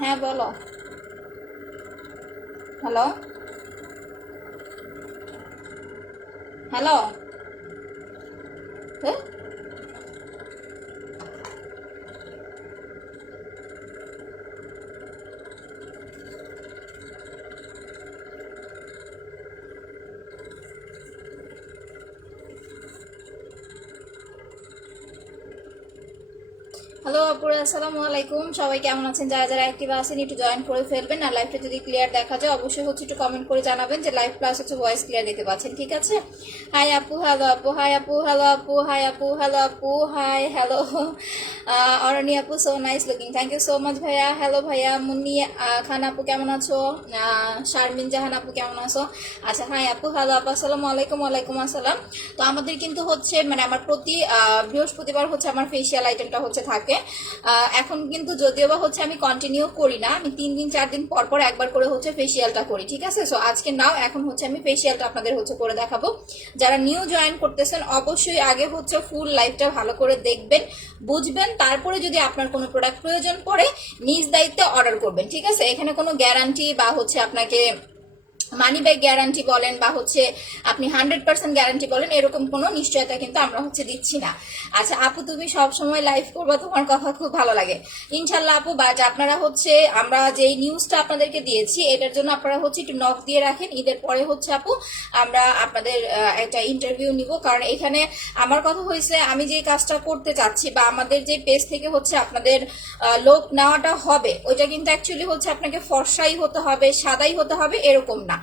হ্যাঁ বলো। Hello hello. হ্যাঁ, হ্যালো আপুরা, আসসালামু আলাইকুম। সবাই কেমন আছেন? যারা যারা অ্যাক্টিভ আছেন একটু জয়েন করে ফেলবেন। আর লাইভটা যদি ক্লিয়ার দেখা যায় অবশ্যই হচ্ছে একটু কমেন্ট করে জানাবেন যে লাইভ প্লাস হচ্ছে ভয়েস ক্লিয়ার দেখতে পাচ্ছেন, ঠিক আছে? হাই আপু, হ্যালো আপু, হাই আপু, হ্যালো আপু, হাই আপু, হ্যালো আপু, হাই হ্যালো। অরণি আপু, so nice looking, thank you so much ভাইয়া। হ্যালো ভাইয়া। মুন্নি খান আপু কেমন আছো? শারমিন জাহান আপু কেমন আছো? আচ্ছা, হাই আপু, হ্যালো আপু, আসসালামু আলাইকুম। ওয়ালাইকুম আসসালাম। তো আমাদের কিন্তু হচ্ছে মানে আমার প্রতি বৃহস্পতিবার হচ্ছে আমার ফেসিয়াল আইটেমটা হচ্ছে থাকে। এখন কিন্তু যদিও বা হচ্ছে আমি কন্টিনিউ করি না, আমি 3 দিন 4 দিন পর পর একবার করে হচ্ছে ফেসিয়ালটা করি, ঠিক আছে? সো আজকে নাও এখন হচ্ছে আমি ফেসিয়ালটা আপনাদের হচ্ছে করে দেখাবো। যারা নিউ জয়েন করতেছেন অবশ্যই আগে হচ্ছে ফুল লাইফটা ভালো করে দেখবেন, বুঝবেন, তারপরে যদি আপনার কোনো প্রোডাক্ট প্রয়োজন পড়ে নিজ দায়িত্বে অর্ডার করবেন, ঠিক আছে? এখানে কোনো গ্যারান্টি বা হচ্ছে আপনাকে মানি ব্যাক গ্যারান্টি বলেন বা হচ্ছে আপনি 100% গ্যারান্টি বলেন, এরকম কোনো নিশ্চয়তা কিন্তু আমরা হচ্ছে দিচ্ছি না। আচ্ছা আপু, তুমি সব সময় লাইভ করবা, তোমার কথা খুব ভালো লাগে। ইনশাল্লাহ আপু, বাট আপনারা হচ্ছে আমরা যেই নিউজটা আপনাদেরকে দিয়েছি এটার জন্য আপনারা হচ্ছে একটু নক দিয়ে রাখেন। ঈদের পরে হচ্ছে আপু আমরা আপনাদের একটা ইন্টারভিউ নিব, কারণ এখানে আমার কথা হয়েছে আমি যে কাজটা করতে চাচ্ছি বা আমাদের যে পেজ থেকে হচ্ছে আপনাদের লোক নেওয়াটা হবে ওইটা কিন্তু অ্যাকচুয়ালি হচ্ছে আপনাকে ফর্সাই হতে হবে, সাদাই হতে হবে এরকম না,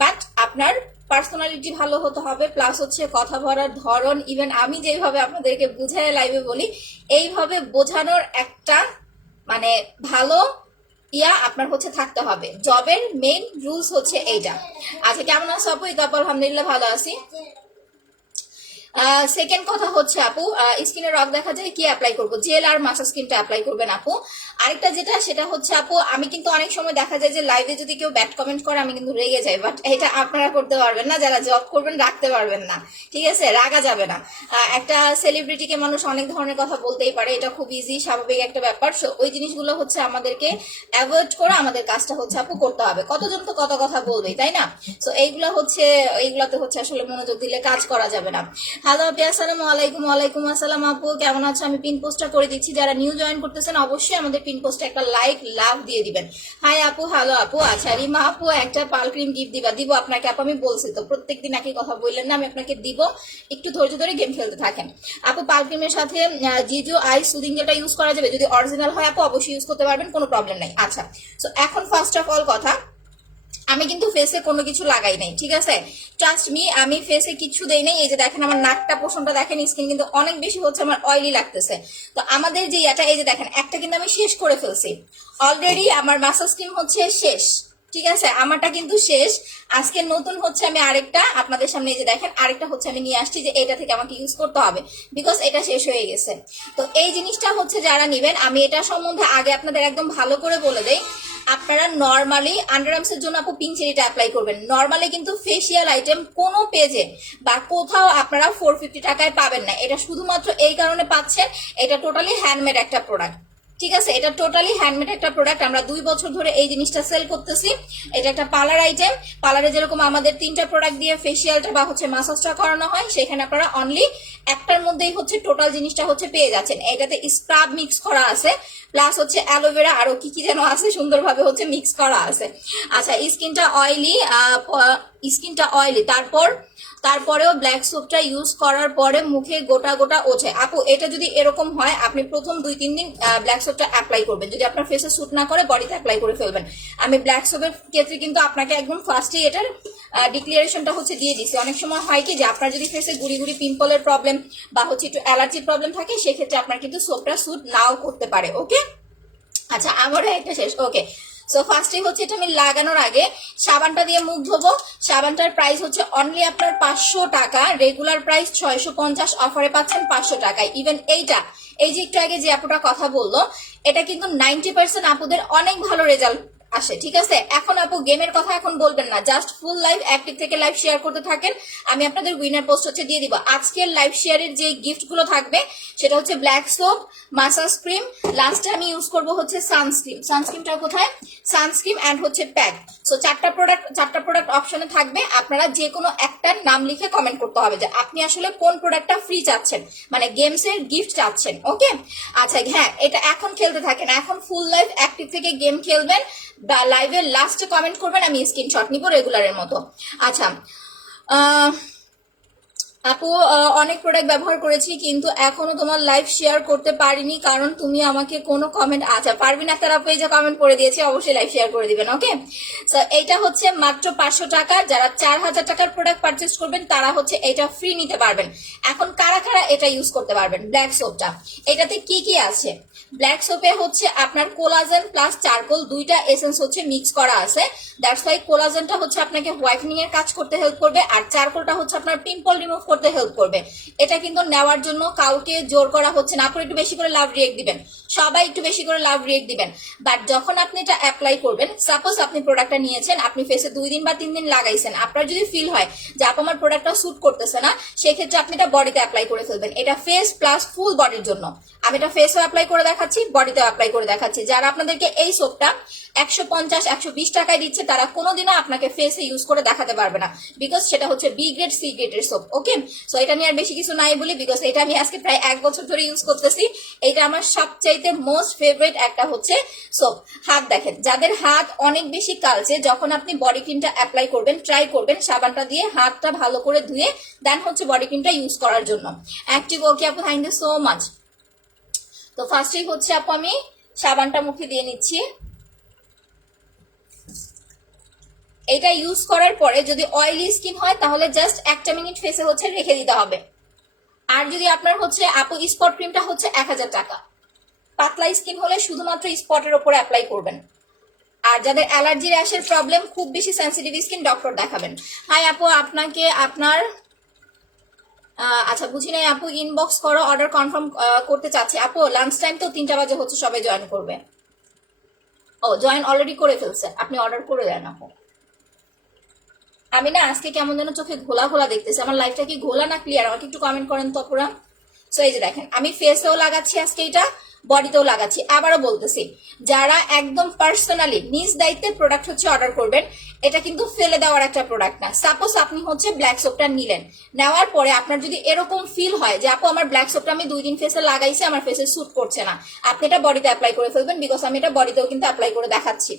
বাট আপনার পার্সোনালিটি ভালো হতে হবে, প্লাস হচ্ছে কথা বলার ধরন, ইভেন আমি যেভাবে আপনাদেরকে বুঝায় লাইভে বলি এইভাবে বোঝানোর একটা মানে ভালো আপনার হচ্ছে থাকতে হবে। জবের মেইন রুলস হচ্ছে এইটা। আচ্ছা, কেমন আছো আপু? তারপর আলহামদুলিল্লাহ ভালো আছি। সেকেন্ড কথা হচ্ছে আপু, স্কিনে রগ দেখা যায় কি অ্যাপ্লাই করবো? জেল আর মাসাজ ক্রিমটা অ্যাপ্লাই করবেন আপু। আরেকটা যেটা সেটা হচ্ছে আপু, আমি কিন্তু অনেক সময় দেখা যায় যে লাইভে যদি কেউ ব্যাড কমেন্ট করে আমি কিন্তু রেগে যাই, বাট এটা আপনারা করতে পারবেন না, যারা জব করবেন রাখতে পারবেন না, ঠিক আছে? রাগা যাবে না। একটা সেলিব্রিটিকে মানুষ অনেক ধরনের কথা বলতেই পারে, এটা খুব ইজি স্বাভাবিক একটা ব্যাপার। সো ওই জিনিসগুলো হচ্ছে আমাদেরকে অ্যাভয়েড করে আমাদের কাজটা হচ্ছে আপু করতে হবে। কতজন তো কত কথা বলবেই, তাই না? সো এইগুলাতে হচ্ছে আসলে মনোযোগ দিলে কাজ করা যাবে না। হ্যালো আপু, আসসালামু আলাইকুম। ওয়ালাইকুম আসসালাম আপু, কেমন আছো? আমি পিন পোস্টটা করে দিচ্ছি, যারা নিউ জয়েন করতেছেন অবশ্যই আমাদের পিন পোস্টে একটা লাইক লাভ দিয়ে দিবেন। হাই আপু, হ্যালো আপু। আচ্ছা রিমা আপু, একটা পাল ক্রিম গিফট দিবা? দিব আপনাকে আপু, আমি বলছি তো প্রত্যেকদিন একই কথা বললেন না, আমি আপনাকে দিব, একটু ধৈর্য ধরে গেম খেলতে থাকেন আপু। পাল ক্রিমের সাথে জিজু আই সুদিং যেটা ইউজ করা যাবে, যদি অরিজিনাল হয় আপু অবশ্যই ইউজ করতে পারবেন, কোনো প্রবলেম নাই। আচ্ছা, সো এখন ফার্স্ট অফ অল কথা, আমি কিন্তু ফেসে কোনো কিছু লাগাই নাই, ঠিক আছে? ট্রাস্ট মি, আমি ফেসে কিছু দেই নাই। এই যে দেখেন আমার নাকটা পোষণটা দেখেন, স্কিন কিন্তু অনেক বেশি হচ্ছে আমার অয়েলি লাগতেছে। তো আমাদের যে এটা, এই যে দেখেন একটা কিন্তু আমি শেষ করে ফেলছি অলরেডি, আমার মাসাজ ক্রিম হচ্ছে শেষ, ঠিক আছে? আমারটা কিন্তু শেষ। আজকে নতুন হচ্ছে আমি আরেকটা আপনাদের সামনে, এই যে দেখেন আরেকটা হচ্ছে আমি নিয়ে আসছি, যে এটা থেকে আমাকে ইউজ করতে হবে বিকজ এটা শেষ হয়ে গেছে। তো এই জিনিসটা হচ্ছে যারা নিবেন, আমি এটা সম্বন্ধে আগে আপনাদের একদম ভালো করে বলে দেই। আপনারা নর্মালি আন্ডারআর্মস এর জন্য আপু পিঙ্ক চেরিটা অ্যাপ্লাই করবেন। নর্মালি কিন্তু ফেসিয়াল আইটেম কোনো পেজে বা কোথাও আপনারা 450 টাকায় পাবেন না। এটা শুধুমাত্র এই কারণে পাচ্ছেন, এটা টোটালি হ্যান্ডমেড একটা প্রোডাক্ট, ঠিক আছে? এটা টোটালি হ্যান্ডমেড একটা প্রোডাক্ট। আমরা 2 বছর ধরে এই জিনিসটা সেল করতেছি। এটা একটা পার্লার আইটেম। পার্লারে যেরকম আমাদের 3টা প্রোডাক্ট দিয়ে ফেসিয়ালটা বা হচ্ছে মাসাজটা করানো হয়, সেখানে আপনারা অনলি একটার মধ্যেই হচ্ছে টোটাল জিনিসটা হচ্ছে পেয়ে যাচ্ছেন। এটাতে স্ক্রাব মিক্স করা আছে, প্লাস হচ্ছে অ্যালোভেরা আরো কি কি যেন আছে, সুন্দরভাবে হচ্ছে মিক্স করা আছে। আচ্ছা, স্কিনটা অয়েলি, তারপরেও ব্ল্যাক সোপটা ইউজ করার পরে মুখে গোটা গোটা ওঠে। আপু এটা যদি এরকম হয়, আপনি প্রথম 2-3 দিন ব্ল্যাক সোপটা অ্যাপ্লাই করবেন, যদি আপনার ফেসে স্যুট না করে বডিতে অ্যাপ্লাই করে ফেলবেন। আমি ব্ল্যাক সোপের ক্ষেত্রে কিন্তু আপনাকে একদম ফার্স্টে এটার ডিক্লারেশনটা হচ্ছে দিয়ে দিচ্ছি। অনেক সময় হয় কি যে আপনার যদি ফেসে গুড়ি গুড়ি পিম্পলের প্রবলেম বা হচ্ছে একটু অ্যালার্জির প্রবলেম থাকে, সেক্ষেত্রে আপনার কিন্তু সোপটা স্যুট নাও করতে পারে। ওকে, আচ্ছা আমারও একটা শেষ। ওকে, সো ফার্স্টে হচ্ছে এটা আমি লাগানোর আগে সাবানটা দিয়ে মুখ ধোবো। সাবানটার প্রাইস হচ্ছে অনলি আপনার 500 টাকা, রেগুলার প্রাইস 650, অফারে পাচ্ছেন 500 টাকায়। ইভেন এইটা, এই যে একটু আগে যে আপুটা কথা বললো, এটা কিন্তু 90% আপুদের অনেক ভালো রেজাল্ট আসে, ঠিক আছে। এখন আপু গেমের কথা এখন বলবেন না, জাস্ট ফুল লাইভ অ্যাক্টিভ থেকে লাইভ শেয়ার করতে থাকেন, আমি আপনাদের উইনার পোস্ট হচ্ছে দিয়ে দিব। আজকের লাইভ শেয়ারের যে গিফট গুলো থাকবে সেটা হচ্ছে ব্ল্যাক সোপ, মাসাজ ক্রিম, লাস্টে আমি ইউজ করব হচ্ছে সানস্ক্রিন। সানস্ক্রিনটা কোথায়? সানস্ক্রিন এন্ড হচ্ছে প্যাক। সো চারটা প্রোডাক্ট অপশনে থাকবে, আপনারা যে কোনো একটার নাম লিখে কমেন্ট করতে হবে যে আপনি আসলে কোন প্রোডাক্টটা ফ্রি চাচ্ছেন, মানে গেমস এর গিফট চাচ্ছেন। ওকে, আচ্ছা হ্যাঁ, এটা এখন খেলতে থাকেন, এখন ফুল লাইভ অ্যাক্টিভ থেকে গেম খেলবেন বা লাইভের লাস্টে কমেন্ট করবেন, আমি স্ক্রিনশট নিব রেগুলারের মতো। আচ্ছা আপু, অনেক প্রোডাক্ট ব্যবহার করেছি কিন্তু এখনো তোমার লাইভ শেয়ার করতে পারিনি কারণ তুমি আমাকে কোনো কমেন্ট, আচ্ছা পারবিন আক্তার আপু এই যে কমেন্ট করে দিয়েছি, অবশ্যই লাইভ শেয়ার করে দিবেন। ওকে, সো এইটা হচ্ছে মাত্র 500 টাকা, যারা 4000 টাকার প্রোডাক্ট পারচেস করবেন তারা হচ্ছে এটা ফ্রি নিতে পারবেন। এখন কারা কারা এটা ইউজ করতে পারবেন? ব্ল্যাক সোপটা, এটাতে কি কি আছে? ব্ল্যাক সোপে হচ্ছে আপনার কোলাজেন প্লাস চারকোল দুইটা এসেন্স হচ্ছে মিক্স করা আছে, দ্যাটস ওয়াই কোলাজেনটা হচ্ছে আপনাকে হোয়াইটনিং এর কাজ করতে হেল্প করবে, আর চারকোলটা হচ্ছে আপনার পিম্পল রিমুভ করতে হেল্প করবে। এটা কিন্তু নেওয়ার জন্য কাউকে জোর করা হচ্ছে না, আপনি একটু বেশি করে লাভ রিয়েক্ট দিবেন, সবাই একটু বেশি করে লাভ রিয়েক্ট দিবেন। বাট যখন আপনি এটা অ্যাপ্লাই করবেন, সাপোজ আপনি প্রোডাক্টটা নিয়েছেন, আপনি ফেসে 2 দিন বা 3 দিন লাগাইছেন, আপনার যদি ফিল হয় যে আপু আমার প্রোডাক্টটা স্যুট করতেছে না, সেক্ষেত্রে আপনি এটা বডিতে অ্যাপ্লাই করে ফেলবেন। এটা ফেস প্লাস ফুল বডির জন্য। আমি এটা ফেসও অ্যাপ্লাই করে দেখাচ্ছি, বডিতেও অ্যাপ্লাই করে দেখাচ্ছি। যারা আপনাদেরকে এই সোপটা 150-120 টাকায় দিচ্ছে তারা কোনোদিনও আপনাকে ফেসে ইউজ করে দেখাতে পারবে না, বিকজ সেটা হচ্ছে বি গ্রেড সি গ্রেডের সোপ। ওকে, সো এটা নিয়ে আর বেশি কিছু নাই বলি, বিকজ এটা আমি আজকে প্রায় 1 বছর ধরে ইউজ করতেছি। এটা আমার সবচাইতে মোস্ট ফেভারিট একটা হচ্ছে সোপ। হাত দেখেন, যাদের হাত অনেক বেশি কালচে, যখন আপনি বডি ক্রিমটা অ্যাপ্লাই করবেন ট্রাই করবেন সাবানটা দিয়ে হাতটা ভালো করে ধুয়ে দেন হচ্ছে বডি ক্রিমটা ইউজ করার জন্য। অ্যাক্টিভ ওকে আপু, থ্যাংক ইউ সো মাচ। তো ফার্স্টেই হচ্ছে আপু আমি সাবানটা মুখে দিয়ে নিচ্ছি। এটা ইউজ করার পরে যদি অয়েলি স্কিন হয় তাহলে জাস্ট 1 মিনিট ফেসে হচ্ছে রেখে দিতে হবে। আর যদি আপনার হচ্ছে আপু স্পট ক্রিমটা হচ্ছে 1000 টাকা, পাতলা স্কিন হলে শুধুমাত্র স্পটের ওপরে অ্যাপ্লাই করবেন। আর যাদের অ্যালার্জি র্যাশের প্রবলেম, খুব বেশি সেন্সিটিভ স্কিন, ডক্টর দেখাবেন। হাই আপু, আপনাকে আপনার আচ্ছা বুঝি নাই আপু, ইনবক্স করো, অর্ডার কনফার্ম করতে চাচ্ছি। আপু লাঞ্চ টাইম তো 3টা বাজে হচ্ছে সবাই জয়েন করবে। ও জয়েন অলরেডি করে ফেলছে, আপনি অর্ডার করে দেন আপু। আমি না আজকে কেমন যেন চোখে ঘোলা ঘোলা দেখতেছি, আমার লাইফটা কি ঘোলা না ক্লিয়ার, আমাকে একটু কমেন্ট করেন তো পুরা। সো এই যে দেখেন, আমি ফেসেও লাগাচ্ছি আজকে, এটা বডিতেও লাগাচ্ছি। আবারও বলতেছি, যারা একদম পার্সোনালি নিজ দায়িত্বে প্রোডাক্ট হচ্ছে অর্ডার করবেন, এটা কিন্তু ফেলে দেওয়ার একটা প্রোডাক্ট না। সাপোজ আপনি হচ্ছে ব্ল্যাক সোপটা নিলেন, নেওয়ার পরে আপনার যদি এরকম ফিল হয় যে আপু আমার ব্ল্যাক সোপটা আমি 2 দিন ফেসে লাগাইছি, আমার ফেসে স্যুট করছে না, আপনি এটা বডিতে অ্যাপ্লাই করে ফেলবেন, বিকজ আমি এটা বডিতেও কিন্তু অ্যাপ্লাই করে দেখাচ্ছি।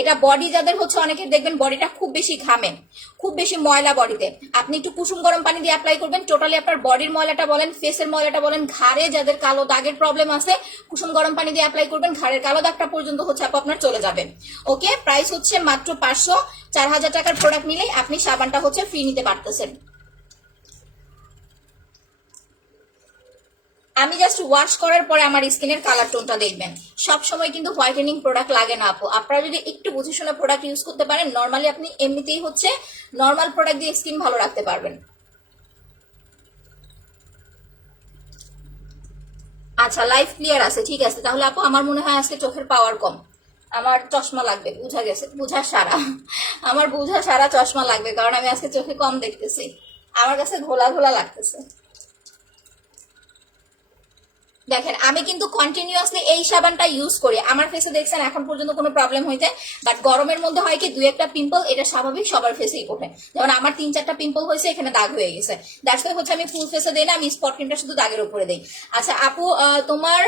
এটা বডি যাদের হচ্ছে, অনেকে দেখবেন বডিটা খুব বেশি ঘামে, খুব বেশি ময়লা বডিতে, আপনি একটু কুসুম গরম পানি দিয়ে অ্যাপ্লাই করবেন, টোটালি আপনার বডির ময়লাটা বলেন, ফেসের ময়লাটা বলেন, ঘাড়ে যাদের কালো দাগের প্রবলেম আছে, কুসুম গরম পানি দিয়ে অ্যাপ্লাই করবেন, ঘাড়ের কালো দাগটা পর্যন্ত হচ্ছে আপু আপনার চলে যাবে। ওকে, প্রাইস হচ্ছে মাত্র 500। 4000 টাকার প্রোডাক্ট নিলেই আপনি সাবানটা হচ্ছে ফ্রি নিতে পারতেছেন। আমি জাস্ট ওয়াশ করার পরে আমার স্কিনের কালার টোনটা দেখবেন। সব সময় কিন্তু হোয়াইটেনিং প্রোডাক্ট লাগে না আপু, আপনারা যদি একটু বুঝে শুনে প্রোডাক্ট ইউজ করতে পারেন, নর্মালি আপনি এমনিতেই হচ্ছে নর্মাল প্রোডাক্ট দিয়ে স্কিন ভালো রাখতে পারবেন। আচ্ছা লাইফ ক্লিয়ার আছে, ঠিক আছে। তাহলে আপু আমার মনে হয় আজকে চোখের পাওয়ার কম, আমার চশমা লাগবে, বুঝা গেছে, বুঝা সারা আমার বুঝা সারা চশমা লাগবে, কারণ আমি আজকে চোখে কম দেখতেছি, আমার কাছে ঘোলা ঘোলা লাগতেছে। দেখেন আমি কিন্তু কন্টিনিউয়াসলি এই সাবানটা ইউজ করি, আমার ফেসে দেখছেন এখন পর্যন্ত কোনো প্রবলেম হইতে, বাট গরমের মধ্যে হয় কি 2-1টা পিম্পল, এটা স্বাভাবিক, সবার ফেসেই ওঠে। যেমন আমার 3-4টা পিম্পল হয়েছে, এখানে দাগ হয়ে গেছে, দ্যাটস ওয়াই হচ্ছে আমি ফুল ফেসে দেই না, আমি স্পট ক্রিমটা শুধু দাগের উপরে দেই। আচ্ছা আপু, তোমার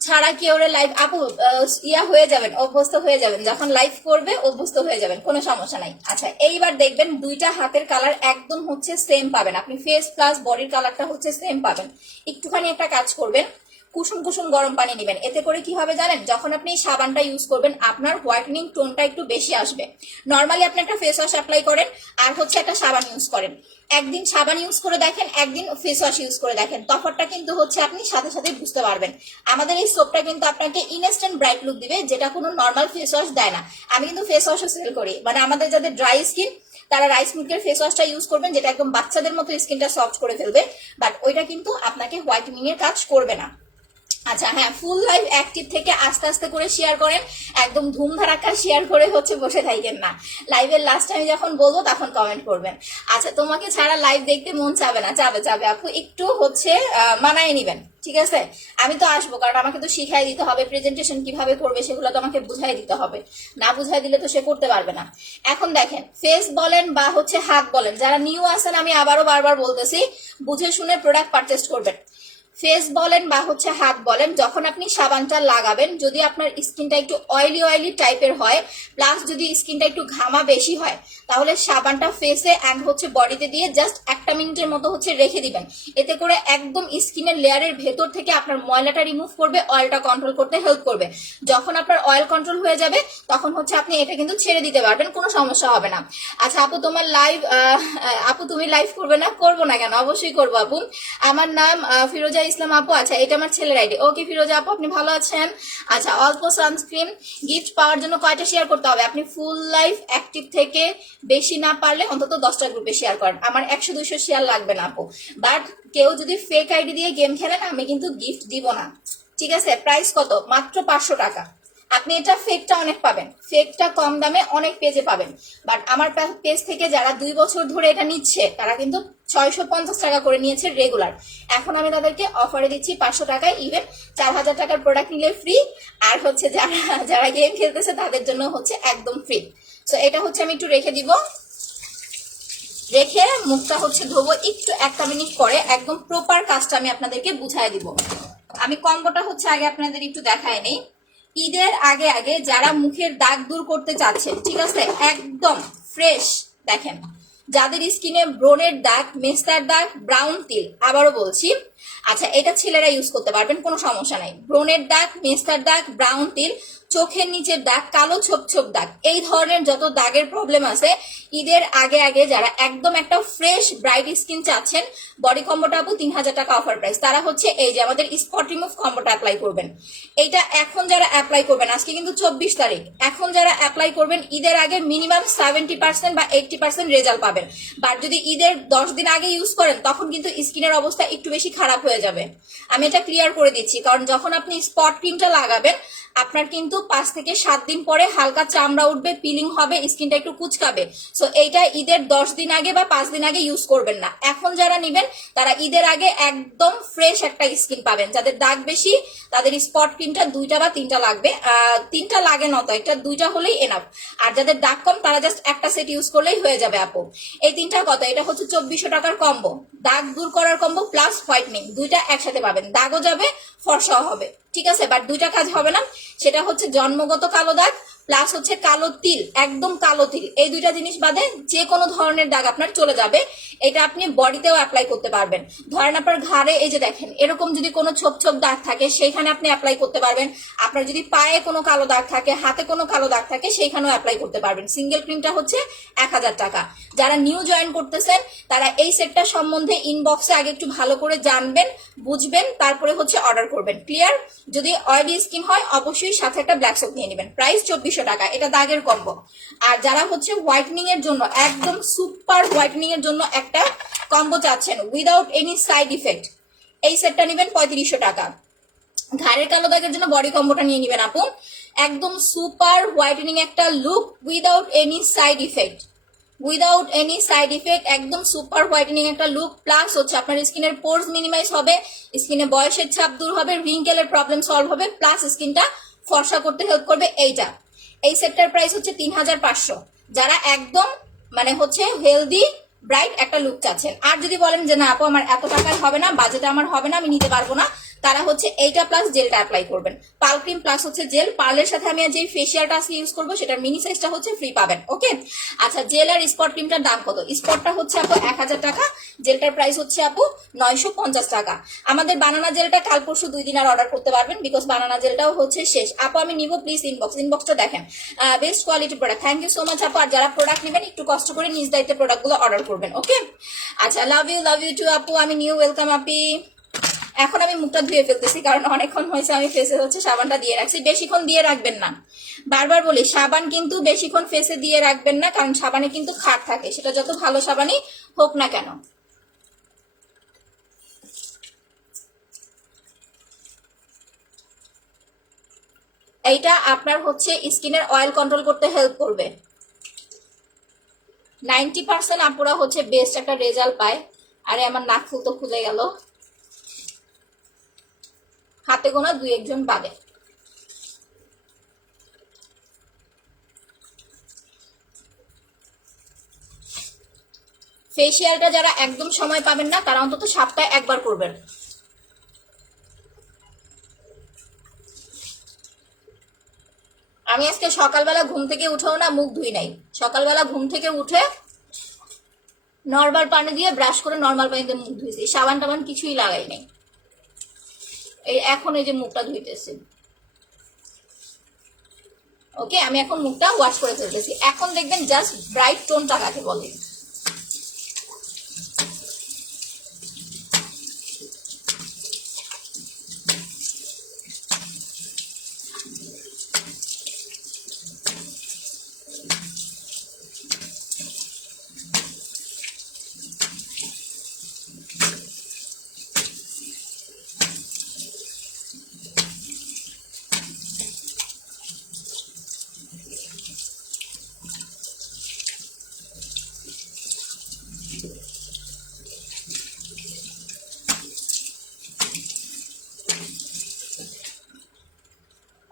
ছাড়া কি ওরা লাইভ, আপু ইয়া হয়ে যাবেন, অভ্যস্ত হয়ে যাবেন, যখন লাইভ করবে অভ্যস্ত হয়ে যাবেন, কোনো সমস্যা নাই। আচ্ছা এইবার দেখবেন দুইটা হাতের কালার একদম হচ্ছে সেম পাবেন, আপনি ফেস প্লাস বডির কালারটা হচ্ছে সেম পাবেন। একটুখানি একটা কাজ করবেন, কুসুম কুসুম গরম পানি নেবেন, এতে করে কি হবে জানেন, যখন আপনি সাবানটা ইউজ করবেন আপনার হোয়াইটেনিং টোনটা একটু বেশি আসবে। নর্মালি আপনি একটা ফেস ওয়াশ অ্যাপ্লাই করেন আর হচ্ছে একটা সাবান ইউজ করেন, একদিন সাবান ইউজ করে দেখেন, একদিন ফেস ওয়াশ ইউজ করে দেখেন, তফাৎটা কিন্তু হচ্ছে আপনি সাথে সাথে বুঝতে পারবেন। আমাদের এই সোপটা কিন্তু আপনাকে ইনস্ট্যান্ট ব্রাইট লুক দিবে, যেটা কোনো নর্মাল ফেস ওয়াশ দেয় না। আমি কিন্তু ফেস ওয়াশও সেল করি, মানে আমাদের যাদের ড্রাই স্কিন তারা রাইস মিল্কের ফেস ওয়াশটা ইউজ করবেন, যেটা একদম বাচ্চাদের মতো স্কিনটা সফট করে ফেলবে, বাট ওইটা কিন্তু আপনাকে হোয়াইটেনিং এর কাজ করবে না। আচ্ছা হ্যাঁ, ফুল লাইভ অ্যাক্টিভ থেকে আস্তে আস্তে করে শেয়ার করেন, একদম ধুমধারাক্কা শেয়ার করে হচ্ছে বসে থাকেন না। লাইভের লাস্ট আমি যখন বলবো তখন কমেন্ট করবেন। আচ্ছা তোমাকে ছাড়া লাইভ দেখতে মন চাবে না? যাবে যাবে আপু, একটু হচ্ছে মানায় নিবেন, ঠিক আছে? আমি তো আসবো, কারণ আমাকে তো শিখাই দিতে হবে, প্রেজেন্টেশন কিভাবে করবে সেগুলো তো আমাকে বুঝাই দিতে হবে, না বুঝাই দিলে তো সে করতে পারবে না। এখন দেখেন, ফেস বলেন বা হচ্ছে হাত বলেন, যারা নিউ আছেন আমি আবারও বারবার বলতেছি, বুঝে শুনে প্রোডাক্ট পারচেস করবেন। ফেস বলেন বা হচ্ছে হাত বলেন, যখন আপনি সাবানটা লাগাবেন, যদি আপনার স্কিনটা একটু অয়েলি অয়েলি টাইপের হয়, প্লাস যদি স্কিনটা একটু ঘামা বেশি হয়, তাহলে সাবানটা ফেসে অ্যান্ড হচ্ছে বডিতে দিয়ে জাস্ট 1 মিনিটের মতো হচ্ছে রেখে দিবেন। এতে করে একদম স্কিনের লেয়ারের ভেতর থেকে আপনার ময়লাটা রিমুভ করবে, অয়েলটা কন্ট্রোল করতে হেল্প করবে। যখন আপনার অয়েল কন্ট্রোল হয়ে যাবে তখন হচ্ছে আপনি এটা কিন্তু ছেড়ে দিতে পারবেন, কোনো সমস্যা হবে না। আচ্ছা আপু তোমার লাইভ, আপু তুমি লাইভ করবে না? করবো না কেন, অবশ্যই করবো আপু। আমার নাম ফিরোজা ইসলাম আপু। আচ্ছা এটা আমার ছেলের আইডি। ওকে ফিরোজা আপু, আপনি ভালো আছেন? আচ্ছা অল্প সানস্ক্রিন গিফট পাওয়ার জন্য কয়টা শেয়ার করতে হবে? আপনি ফুল লাইফ অ্যাক্টিভ থেকে বেশি না পারলে অন্তত 10টা গ্রুপে শেয়ার করেন। আমার 100-200 শেয়ার লাগবে না আপু, বাট কেউ যদি ফেক আইডি দিয়ে গেম খেলেন আমি কিন্তু গিফট দিব না, ঠিক আছে? প্রাইস কত? মাত্র 500 টাকা। আপনি এটা ফেকটা অনেক পাবেন, ফেকটা কম দামে অনেক পেজে পাবেন, বাট আমার পেজ থেকে যারা 2 বছর ধরে এটা নিচ্ছে তারা কিন্তু 650 টাকা করে নিয়েছে রেগুলার। এখন আমি তাদেরকে অফারে দিচ্ছি 500 টাকায়, ইভেন 4000 টাকার প্রোডাক্ট নিলে ফ্রি। আর হচ্ছে যারা যারা গেম খেলতেছে তাদের জন্য হচ্ছে একদম ফ্রি। সো এটা হচ্ছে আমি একটু রেখে দিব, রেখে মুখটা হচ্ছে ধোবো একটু 1 মিনিট পরে, একদম প্রপার কাজটা আমি আপনাদেরকে বুঝাই দিব। আমি কম্বোটা হচ্ছে আগে আপনাদের একটু দেখায় নেই। ঈদের আগে আগে যারা মুখের দাগ দূর করতে চাচ্ছেন, ঠিক আছে, একদম ফ্রেশ, দেখেন যাদের স্কিনে ব্রণের দাগ, মেস্তার দাগ, ব্রাউন তিল, আবারও বলছি, আচ্ছা এটা ছেলেরা ইউজ করতে পারবেন, কোনো সমস্যা নাই। ব্রণের দাগ, মেস্তার দাগ, ব্রাউন তিল, চোখের নিচের দাগ, কালো ছোপ ছোপ দাগ, এই ধরনের যত দাগের প্রবলেম আছে, ঈদের আগে আগে যারা একদম একটা ফ্রেশ ব্রাইট স্কিন চাচ্ছেন, বডি কম্বোটা আপু 3000 টাকা অফার প্রাইস, তারা হচ্ছে এই যে আমাদের স্পট রিমুভ কম্বোটা অ্যাপ্লাই করবেন। এইটা এখন যারা অ্যাপ্লাই করবেন, আজকে কিন্তু 24 তারিখ, এখন যারা অ্যাপ্লাই করবেন ঈদের আগে মিনিমাম 70% বা 80% রেজাল্ট পাবেন। বাট যদি ঈদের 10 দিন আগে ইউজ করেন তখন কিন্তু স্কিনের অবস্থা একটু বেশি খারাপ হয়ে যাবে। আমি এটা ক্লিয়ার করে দিচ্ছি, কারণ যখন আপনি স্পট ক্রিমটা লাগাবেন আপনার কিন্তু 5 থেকে 7 দিন পরে হালকা চামড়া উঠবে, পিলিং হবে, স্কিনটা একটু কুচকাবে। সো এইটা ঈদের 10 দিন আগে বা 5 দিন আগে ইউজ করবেন না। এখন যারা নেবেন তারা ঈদের আগে একদম ফ্রেশ একটা স্কিন পাবেন। যাদের দাগ বেশি তাদের স্পট ক্রিমটা 2টা বা 3টা লাগবে, 3টা লাগে না তো, এটা 2টা হলেই এনাফ। আর যাদের দাগ কম তারা জাস্ট একটা সেট ইউজ করলেই হয়ে যাবে আপু। এই 3টা কত? এটা হচ্ছে 2400 টাকার কম্বো, দাগ দূর করার কম্বো প্লাস হোয়াইটনিং, 2টা একসাথে পাবেন, দাগও যাবে ফর্সাও হবে, ঠিক আছে? বাট 2টা কাজ হবে না, সেটা হচ্ছে জন্মগত কালো দাগ প্লাস হচ্ছে কালো তিল, একদম কালো তিল, এই 2টা জিনিস বাদে যে কোনো ধরনের দাগ আপনার চলে যাবে। এটা আপনি বডিতেও অ্যাপ্লাই করতে পারবেন। ধরেন আপনার ঘাড়ে এই যে দেখেন এরকম যদি কোনো ছোপ ছোপ দাগ থাকে সেইখানে আপনি অ্যাপ্লাই করতে পারবেন। আপনার যদি পায়ে কোনো কালো দাগ থাকে, হাতে কোনো কালো দাগ থাকে, সেইখানেও অ্যাপ্লাই করতে পারবেন। সিঙ্গেল ক্রিমটা হচ্ছে 1000 টাকা। যারা নিউ জয়েন করতেছেন তারা এই সেটটা সম্বন্ধে ইনবক্সে আগে একটু ভালো করে জানবেন, বুঝবেন, তারপরে হচ্ছে অর্ডার করবেন। ক্লিয়ার? যদি অয়েলি স্কিন হয় অবশ্যই সাথে একটা ব্ল্যাক সোপ নিয়ে নেবেন। প্রাইস 2400 টাকা, এটা দাগের কম্বো। আর যারা হচ্ছে হোয়াইটনিং এর জন্য, একদম সুপার হোয়াইটনিং এর জন্য একটা কম্বো চাচ্ছেন উইদাউট এনি সাইড ইফেক্ট, এই সেটটা নেবেন 3500 টাকা। ঘাড়ের কালো দাগের জন্য বডি কম্বোটা নিয়ে নেবেন আপু, একদম সুপার হোয়াইটেনিং একটা look without any side effect, without any side effect, একদম সুপার হোয়াইটেনিং একটা লুক, প্লাস হচ্ছে আপনার স্কিনের পোর্স মিনিমাইজ হবে, স্কিনে বয়সের ছাপ দূর হবে, রিঙ্কেলের প্রবলেম সলভ হবে, প্লাস স্কিনটা ফর্সা করতে হেল্প করবে। এইটা, এই সেটটার প্রাইস হচ্ছে 3500। যারা একদম মানে হচ্ছে হেলদি ব্রাইট একটা লুক চাচ্ছেন, আর যদি বলেন যে না আপু আমার এত টাকায় হবে না, বাজেটে আমার হবে না, আমি নিতে পারবো না, তারা হচ্ছে এইটা প্লাস জেলটা অ্যাপ্লাই করবেন। পার্ল ক্রিম প্লাস হচ্ছে জেল, পার্লের সাথে আমি যে ফেসিয়ালটা আজকে ইউজ করবো সেটার মিনি সাইজটা হচ্ছে ফ্রি পাবেন। ওকে আচ্ছা, জেল আর স্পট ক্রিমটার দাম কত? স্পটটা হচ্ছে আপু 1000 টাকা, জেলটার প্রাইস হচ্ছে আপু 950 টাকা। আমাদের বানানা জেলটা কাল পরশু 2 দিন আর অর্ডার করতে পারবেন, বিকজ বানানা জেলটাও হচ্ছে শেষ। আপু আমি নিব, প্লিজ ইনবক্সটা দেখেন, best quality product. Thank you so much আপু। আর যারা প্রোডাক্ট নেবেন একটু কষ্ট করে নিজ দায়িত্বে প্রোডাক্টগুলো অর্ডার করবেন। ওকে আচ্ছা, লাভ ইউ টু আপু। আমি নিউ, ওয়েলকাম আপি। এখন আমি মুখটা ধুয়ে ফেলতেছি কারণ অনেকক্ষণ হয়েছে আমি ফেসে হচ্ছে সাবানটা দিয়ে রাখছি। বেশিক্ষণ দিয়ে রাখবেন না, বারবার বলি সাবান কিন্তু বেশিক্ষণ ফেসে দিয়ে রাখবেন না, কারণ সাবানে কিন্তু খাট থাকে, সেটা যত ভালো সাবানই হোক না কেন। এইটা আপনার হচ্ছে স্কিনের অয়েল কন্ট্রোল করতে হেল্প করবে। 90% আপুরা হচ্ছে বেস্ট একটা রেজাল্ট পায়। আরে আমার নাক ফুল তো খুলে গেল, হাতে গোনা 2-1 জন বাদে। ফেসিয়ালটা যারা একদম সময় পাবেন না তারা অন্তত সপ্তাহে একবার করবেন। আমি আজকে সকালবেলা ঘুম থেকে উঠেও না মুখ ধুই নাই, সকালবেলা ঘুম থেকে উঠে নর্মাল পানি দিয়ে ব্রাশ করে নর্মাল পানিতে মুখ ধুইছি, সাবান টাবান কিছুই লাগাই নাই। এই এখন এই যে মুখটা ধুইতেছি। ওকে, আমি এখন মুখটা ওয়াশ করে ফেলতেছি। এখন দেখবেন জাস্ট ব্রাইট টোনটা কাকে বলে।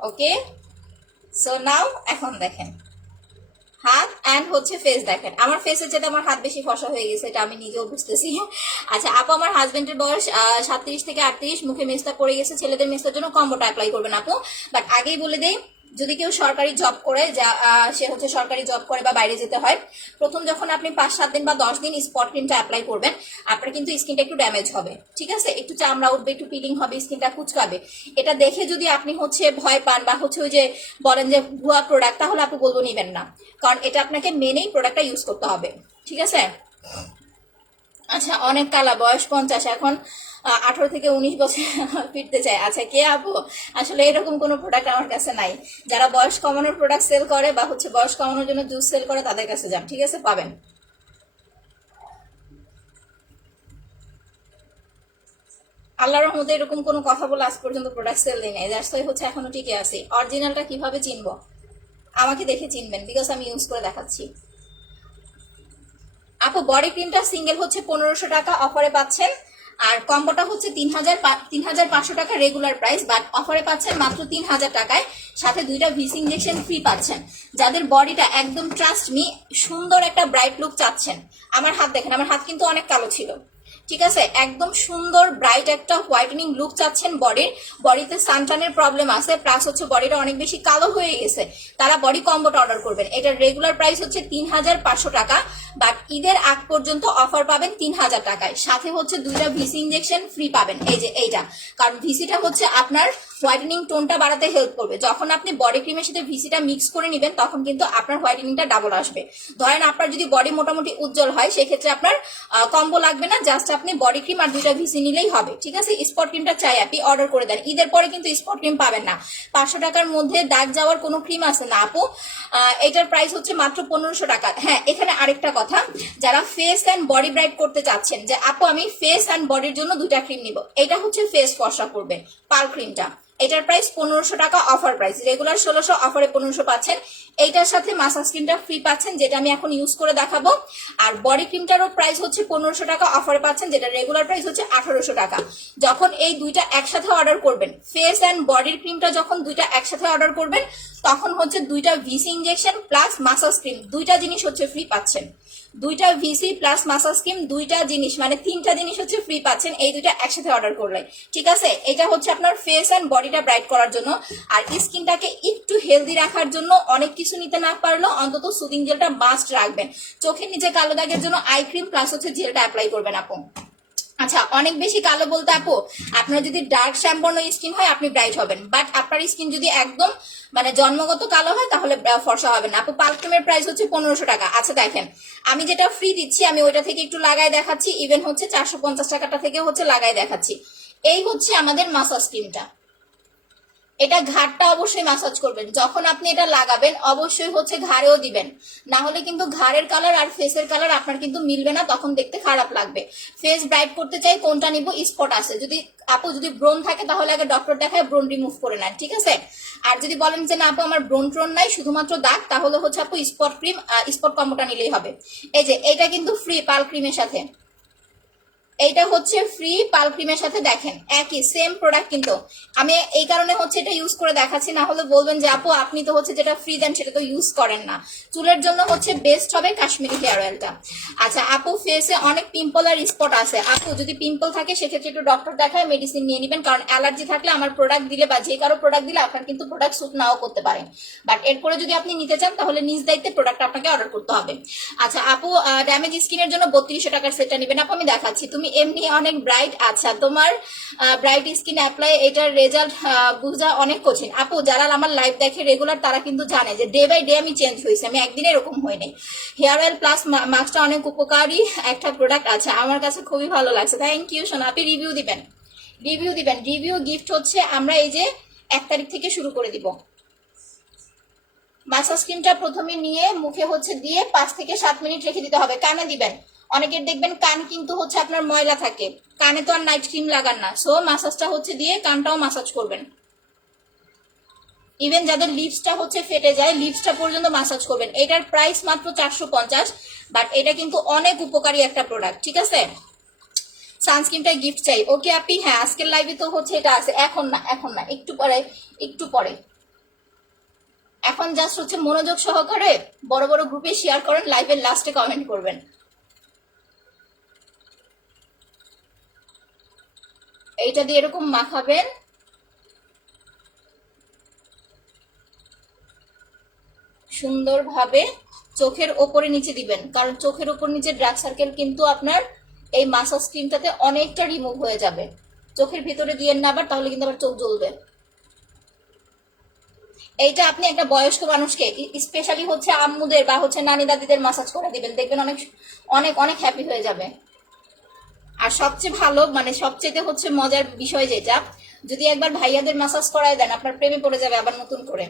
ওকে, সো নাও এখন দেখেন হাত অ্যান্ড হচ্ছে ফেস দেখেন। আমার ফেসের যেটা আমার হাত বেশি ফসা হয়ে গেছে, এটা আমি নিজেও বুঝতেছি। আচ্ছা আপু, আমার হাজবেন্ডের বয়স 37 থেকে 38, মুখে মেস্তা পড়ে গেছে। ছেলেদের মেস্তার জন্য কম্বোটা অ্যাপ্লাই করবেন আপু। বাট আগেই বলে দেই, যদি কেউ সরকারি জব করে, যা সে হচ্ছে সরকারি জব করে বা বাইরে যেতে হয়, প্রথম যখন আপনি 5-7 দিন বা 10 দিন স্পট ক্রিমটা অ্যাপ্লাই করবেন, আপনার কিন্তু স্কিনটা একটু ড্যামেজ হবে, ঠিক আছে, একটু চামড়া উঠবে, একটু পিলিং হবে, স্কিনটা কুচকাবে। এটা দেখে যদি আপনি হচ্ছে ভয় পান বা হচ্ছে ওই যে বলেন যে ভুয়া প্রোডাক্ট, তাহলে আপনি বলবো নিবেন না, কারণ এটা আপনাকে মেনেই প্রোডাক্টটা ইউজ করতে হবে, ঠিক আছে। আচ্ছা, অনেক কালা, বয়স 50, এখন 18 থেকে 19 বছর ফিরতে চায়। আচ্ছা কে আপু? আসলে এরকম কোনো প্রোডাক্ট আমার কাছে নাই। যারা বয়স কমানোর প্রোডাক্ট সেল করে বা হচ্ছে বয়স কমানোর জন্য জুস সেল করে, তাদের কাছে যান, ঠিক আছে, পাবেন। আল্লাহর রহমতে এরকম কোনো কথা বলে আজ পর্যন্ত প্রোডাক্ট সেল দিই নাই, দ্যাটস ওয়াই হচ্ছে এখনো টিকে আছে। অরিজিনালটা কিভাবে চিনবো? আমাকে দেখে চিনবেন, বিকজ আমি ইউজ করে দেখাচ্ছি। আপু, বডি ক্রিমটা সিঙ্গেল হচ্ছে 1500 টাকা অফারে পাচ্ছেন, আর কম্বোটা হচ্ছে 3500 টাকা রেগুলার প্রাইস, বাট অফারে পাচ্ছেন মাত্র 3000 টাকায়, সাথে 2টা ভিসি ইঞ্জেকশন ফ্রি পাচ্ছেন। যাদের বডিটা একদম ট্রাস্ট মি সুন্দর একটা ব্রাইট লুক চাচ্ছেন, আমার হাত দেখেন, আমার হাত কিন্তু অনেক কালো ছিল, ঠিক আছে, একদম সুন্দর ব্রাইট একটা হোয়াইটেনিং লুক চাচ্ছেন, বডিতে সানটানের প্রবলেম আছে, প্লাস হচ্ছে বডিটা অনেক বেশি কালো হয়ে গেছে, তারা বডি কম্বোটা অর্ডার করবেন। এটার রেগুলার প্রাইস হচ্ছে 3500 টাকা, বাট ঈদের আগ পর্যন্ত অফার পাবেন 3000 টাকায়, সাথে হচ্ছে 2টা ভিসি ইঞ্জেকশন ফ্রি পাবেন। এই যে এইটা, কারণ ভিসিটা হচ্ছে আপনার হোয়াইটেনিং টোনটা বাড়াতে হেল্প করবে। যখন আপনি বডি ক্রিমের সাথে ভিসিটা মিক্স করে নেবেন, তখন কিন্তু আপনার হোয়াইটেনিংটা ডাবল আসবে। ধরেন আপনার যদি বডি মোটামুটি উজ্জ্বল হয়, সেক্ষেত্রে আপনার কম্বো লাগবে না, জাস্ট আপনি বডি ক্রিম আর 2টা ভিসি নিলেই হবে, ঠিক আছে। স্পট ক্রিমটা চাই আপনি অর্ডার করে দেন, ঈদের পরে কিন্তু স্পট ক্রিম পাবেন না। 500 টাকার মধ্যে দাগ যাওয়ার কোনো ক্রিম আছে না আপু। এটার প্রাইস হচ্ছে মাত্র 1500 টাকা। হ্যাঁ, এখানে আরেকটা কথা, যারা ফেস অ্যান্ড বডি ব্রাইট করতে চাচ্ছেন যে আপু আমি ফেস অ্যান্ড বডির জন্য 2টা ক্রিম নিব, এটা হচ্ছে ফেস ফর্সা করবে পাল ক্রিমটা, এটার প্রাইস 1500 টাকা অফার প্রাইস, রেগুলার 1600, অফারে 1500 পাচ্ছেন। এইটার সাথে মাসাজ ক্রিমটা ফ্রি পাচ্ছেন, যেটা আমি এখন ইউজ করে দেখাবো। আর বডি ক্রিমটারও প্রাইস হচ্ছে 1500 টাকা অফারে পাচ্ছেন, যেটা রেগুলার প্রাইস হচ্ছে 1800 টাকা। যখন এই 2টা একসাথে অর্ডার করবেন, ফেস অ্যান্ড বডির ক্রিমটা যখন 2টা একসাথে অর্ডার করবেন, তখন হচ্ছে 2টা VC injection plus massage cream, 2টা জিনিস হচ্ছে ফ্রি পাচ্ছেন। 2টা ভিসি প্লাস মাসাজ ক্রিম, 2টা জিনিস মানে 3টা জিনিস হচ্ছে ফ্রি পাচ্ছেন এই 2টা একসাথে অর্ডার করলে, ঠিক আছে। এটা হচ্ছে আপনার ফেস অ্যান্ড বডিটা ব্রাইট করার জন্য, আর স্কিনটাকে একটু হেলদি রাখার জন্য অনেক কিছু নিতে না পারলেও অন্তত সুদিং জেলটা মাস্ট রাখবেন। চোখের নিচে কালো দাগের জন্য আই ক্রিম প্লাস হচ্ছে জেলটা অ্যাপ্লাই করবেন আপু। আচ্ছা, অনেক বেশি কালো বলতে আপু, আপনার যদি ডার্ক শ্যামবর্ণ স্কিন হয় আপনি ব্রাইট হবেন, বাট আপনার স্কিন যদি একদম মানে জন্মগত কালো হয় তাহলে ফর্সা হবেন না আপু। পাল ক্রিমের প্রাইস হচ্ছে 1500 টাকা। আচ্ছা দেখেন, আমি যেটা ফ্রি দিচ্ছি আমি ওইটা থেকে একটু লাগাই দেখাচ্ছি, ইভেন হচ্ছে 450 টাকাটা থেকে হচ্ছে লাগাই দেখাচ্ছি। এই হচ্ছে আমাদের মাসাজ ক্রিমটা, এটা ঘাড়টা অবশ্যই ম্যাসাজ করবেন, যখন আপনি এটা লাগাবেন অবশ্যই হচ্ছে ঘাড়েও দিবেন, না হলে কিন্তু ঘাড়ের কালার আর ফেসের কালার আপনার কিন্তু মিলবে না, তখন দেখতে খারাপ লাগবে। ফেস ব্রাইট করতে চাই কোনটা নিব, স্পট আছে, যদি আপু যদি ব্রোন থাকে তাহলে আগে ডক্টর দেখায় ব্রোন রিমুভ করে নেন, ঠিক আছে। আর যদি বলেন যে না আপু আমার ব্রোন ট্রোন নাই শুধুমাত্র দাগ, তাহলে হচ্ছে আপু স্পট ক্রিম স্পট কম্বোটা নিলেই হবে। এই যে এটা কিন্তু ফ্রি পাল ক্রিমের সাথে, এইটা হচ্ছে ফ্রি পাল ক্রিমের সাথে, দেখেন একই সেম প্রোডাক্ট, কিন্তু আমি এই কারণে হচ্ছে এটা ইউজ করে দেখাচ্ছি, না হলে বলবেন যে আপু আপনি তো হচ্ছে যেটা ফ্রি দেন সেটা তো ইউজ করেন না। চুলের জন্য হচ্ছে বেস্ট হবে কাশ্মীরি হেয়ার অয়েলটা। আচ্ছা আপু ফেসে অনেক পিম্পল আর স্পট আছে, আপু যদি পিম্পল থাকে সেক্ষেত্রে একটু ডক্টর দেখায় মেডিসিন নিয়ে নেবেন, কারণ অ্যালার্জি থাকলে আমার প্রোডাক্ট দিলে বা যে কারো প্রোডাক্ট দিলে আপনার কিন্তু প্রোডাক্ট স্যুট নাও করতে পারেন, বাট এরপরে যদি আপনি নিতে চান তাহলে নিজ দায়িত্বে প্রোডাক্ট আপনাকে অর্ডার করতে হবে। আচ্ছা আপু ড্যামেজ স্কিনের জন্য 3200 টাকার সেটটা নেবেন, আপু আমি দেখাচ্ছি, তুমি এমনি অনেক ব্রাইট, আচ্ছা তোমার ব্রাইট স্কিন অ্যাপ্লাই এটার রেজাল্ট বোঝা অনেক কঠিন। আপু যারা আমার লাইভ দেখে রেগুলার তারা কিন্তু জানে যে ডে বাই ডে আমি চেঞ্জ হয়েছি, আমি একদিনে এরকম হইনি। হেয়ার অয়েল প্লাস মাস্কটা অনেক উপকারী একটা প্রোডাক্ট, আছে আমার কাছে খুবই ভালো লাগছে, থ্যাংক ইউ সোনা। আপনি রিভিউ দিবেন, রিভিউ গিফট হচ্ছে আমরা এই যে 1 তারিখ থেকে শুরু করে দিব। মাসাজ ক্রিমটা প্রথমে নিয়ে মুখে হচ্ছে দিয়ে 5 থেকে 7 মিনিট রেখে দিতে হবে। কানে দিবেন, অনেকের দেখবেন কান কিন্তু হচ্ছে আপনার ময়লা থাকে, কানে তো আর নাইট ক্রিম লাগান না, সো মাসাজটা হচ্ছে দিয়ে কানটাও মাসাজ করবেন। ইভেন যাদের লিপসটা হচ্ছে ফেটে যায় লিপসটা পর্যন্ত মাসাজ করবেন। এটার প্রাইস মাত্র 450, বাট এটা কিন্তু অনেক উপকারী একটা প্রোডাক্ট, ঠিক আছে। সানস্ক্রিনটা গিফট চাই, ওকে আপনি, হ্যাঁ আজকের লাইভে তো হচ্ছে এটা আছে, এখন না একটু পরে, একটু পরে। এখন জাস্ট হচ্ছে মনোযোগ সহকারে বড় বড় গ্রুপে শেয়ার করেন, লাইভের লাস্টে কমেন্ট করবেন। এইটা দিয়ে এরকম মাখাবেন, সুন্দরভাবে চোখের ওপরে নিচে দিবেন, কারণ চোখের ওপর নিচে ডার্ক সার্কেল কিন্তু আপনার এই মাসাজ ক্রিমটাতে অনেকটা রিমুভ হয়ে যাবে। চোখের ভিতরে দিয়েন না আবার, তাহলে কিন্তু আবার চোখ জ্বলবে। এইটা আপনি একটা বয়স্ক মানুষকে স্পেশালি হচ্ছে আম্মুদের বা হচ্ছে নানি দাদিদের মাসাজ করে দিবেন, দেখবেন অনেক অনেক অনেক হ্যাপি হয়ে যাবে। আর সবচেয়ে ভালো মানে সবচেয়ে হচ্ছে মজার বিষয় যেটা, যদি একবার ভাইয়াদের মাসাজ করায় দেন আপনার প্রেমে পড়ে যাবে আবার নতুন করে।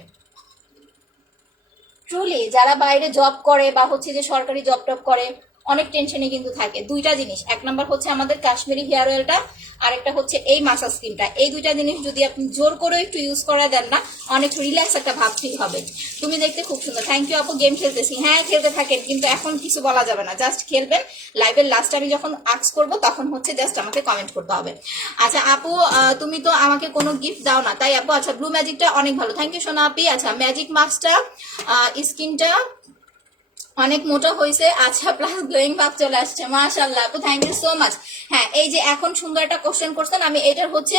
ট্রুলি যারা বাইরে জব করে বা হচ্ছে যে সরকারি জব টব করে অনেক টেনশনে কিন্তু থাকে। দুইটা জিনিস, এক নাম্বার হচ্ছে আমাদের কাশ্মীরি হেয়ার অয়েলটা, আরেকটা হচ্ছে এই মাসাজ ক্রিমটা, এই দুইটা জিনিস যদি আপনি জোর করে একটু ইউজ করা দেন না, অনেক রিল্যাক্স একটা ভাব ফিল হবে। তুমি দেখতে খুব সুন্দর, থ্যাংক ইউ আপু। গেম খেলতেছি, হ্যাঁ খেলতে থাকেন, কিন্তু এখন কিছু বলা যাবে না, জাস্ট খেলবেন। লাইভের লাস্টে আমি যখন আক্স করব তখন হচ্ছে জাস্ট আমাকে কমেন্ট করতে হবে। আচ্ছা আপু তুমি তো আমাকে কোনো গিফট দাও না তাই আপু, আচ্ছা ব্লু ম্যাজিকটা অনেক ভালো, থ্যাংক ইউ সোনা আপি। আচ্ছা ম্যাজিক মাস্কটা স্কিনটা অনেক মোটা হয়েছে, আচ্ছা প্লাস গ্লোয়িং ভাব চলে আসছে, মাশাআল্লাহ আপু থ্যাংক ইউ সো মাচ। হ্যাঁ এই যে এখন সুন্দর একটা কোশ্চেন করছেন, আমি এটার হচ্ছে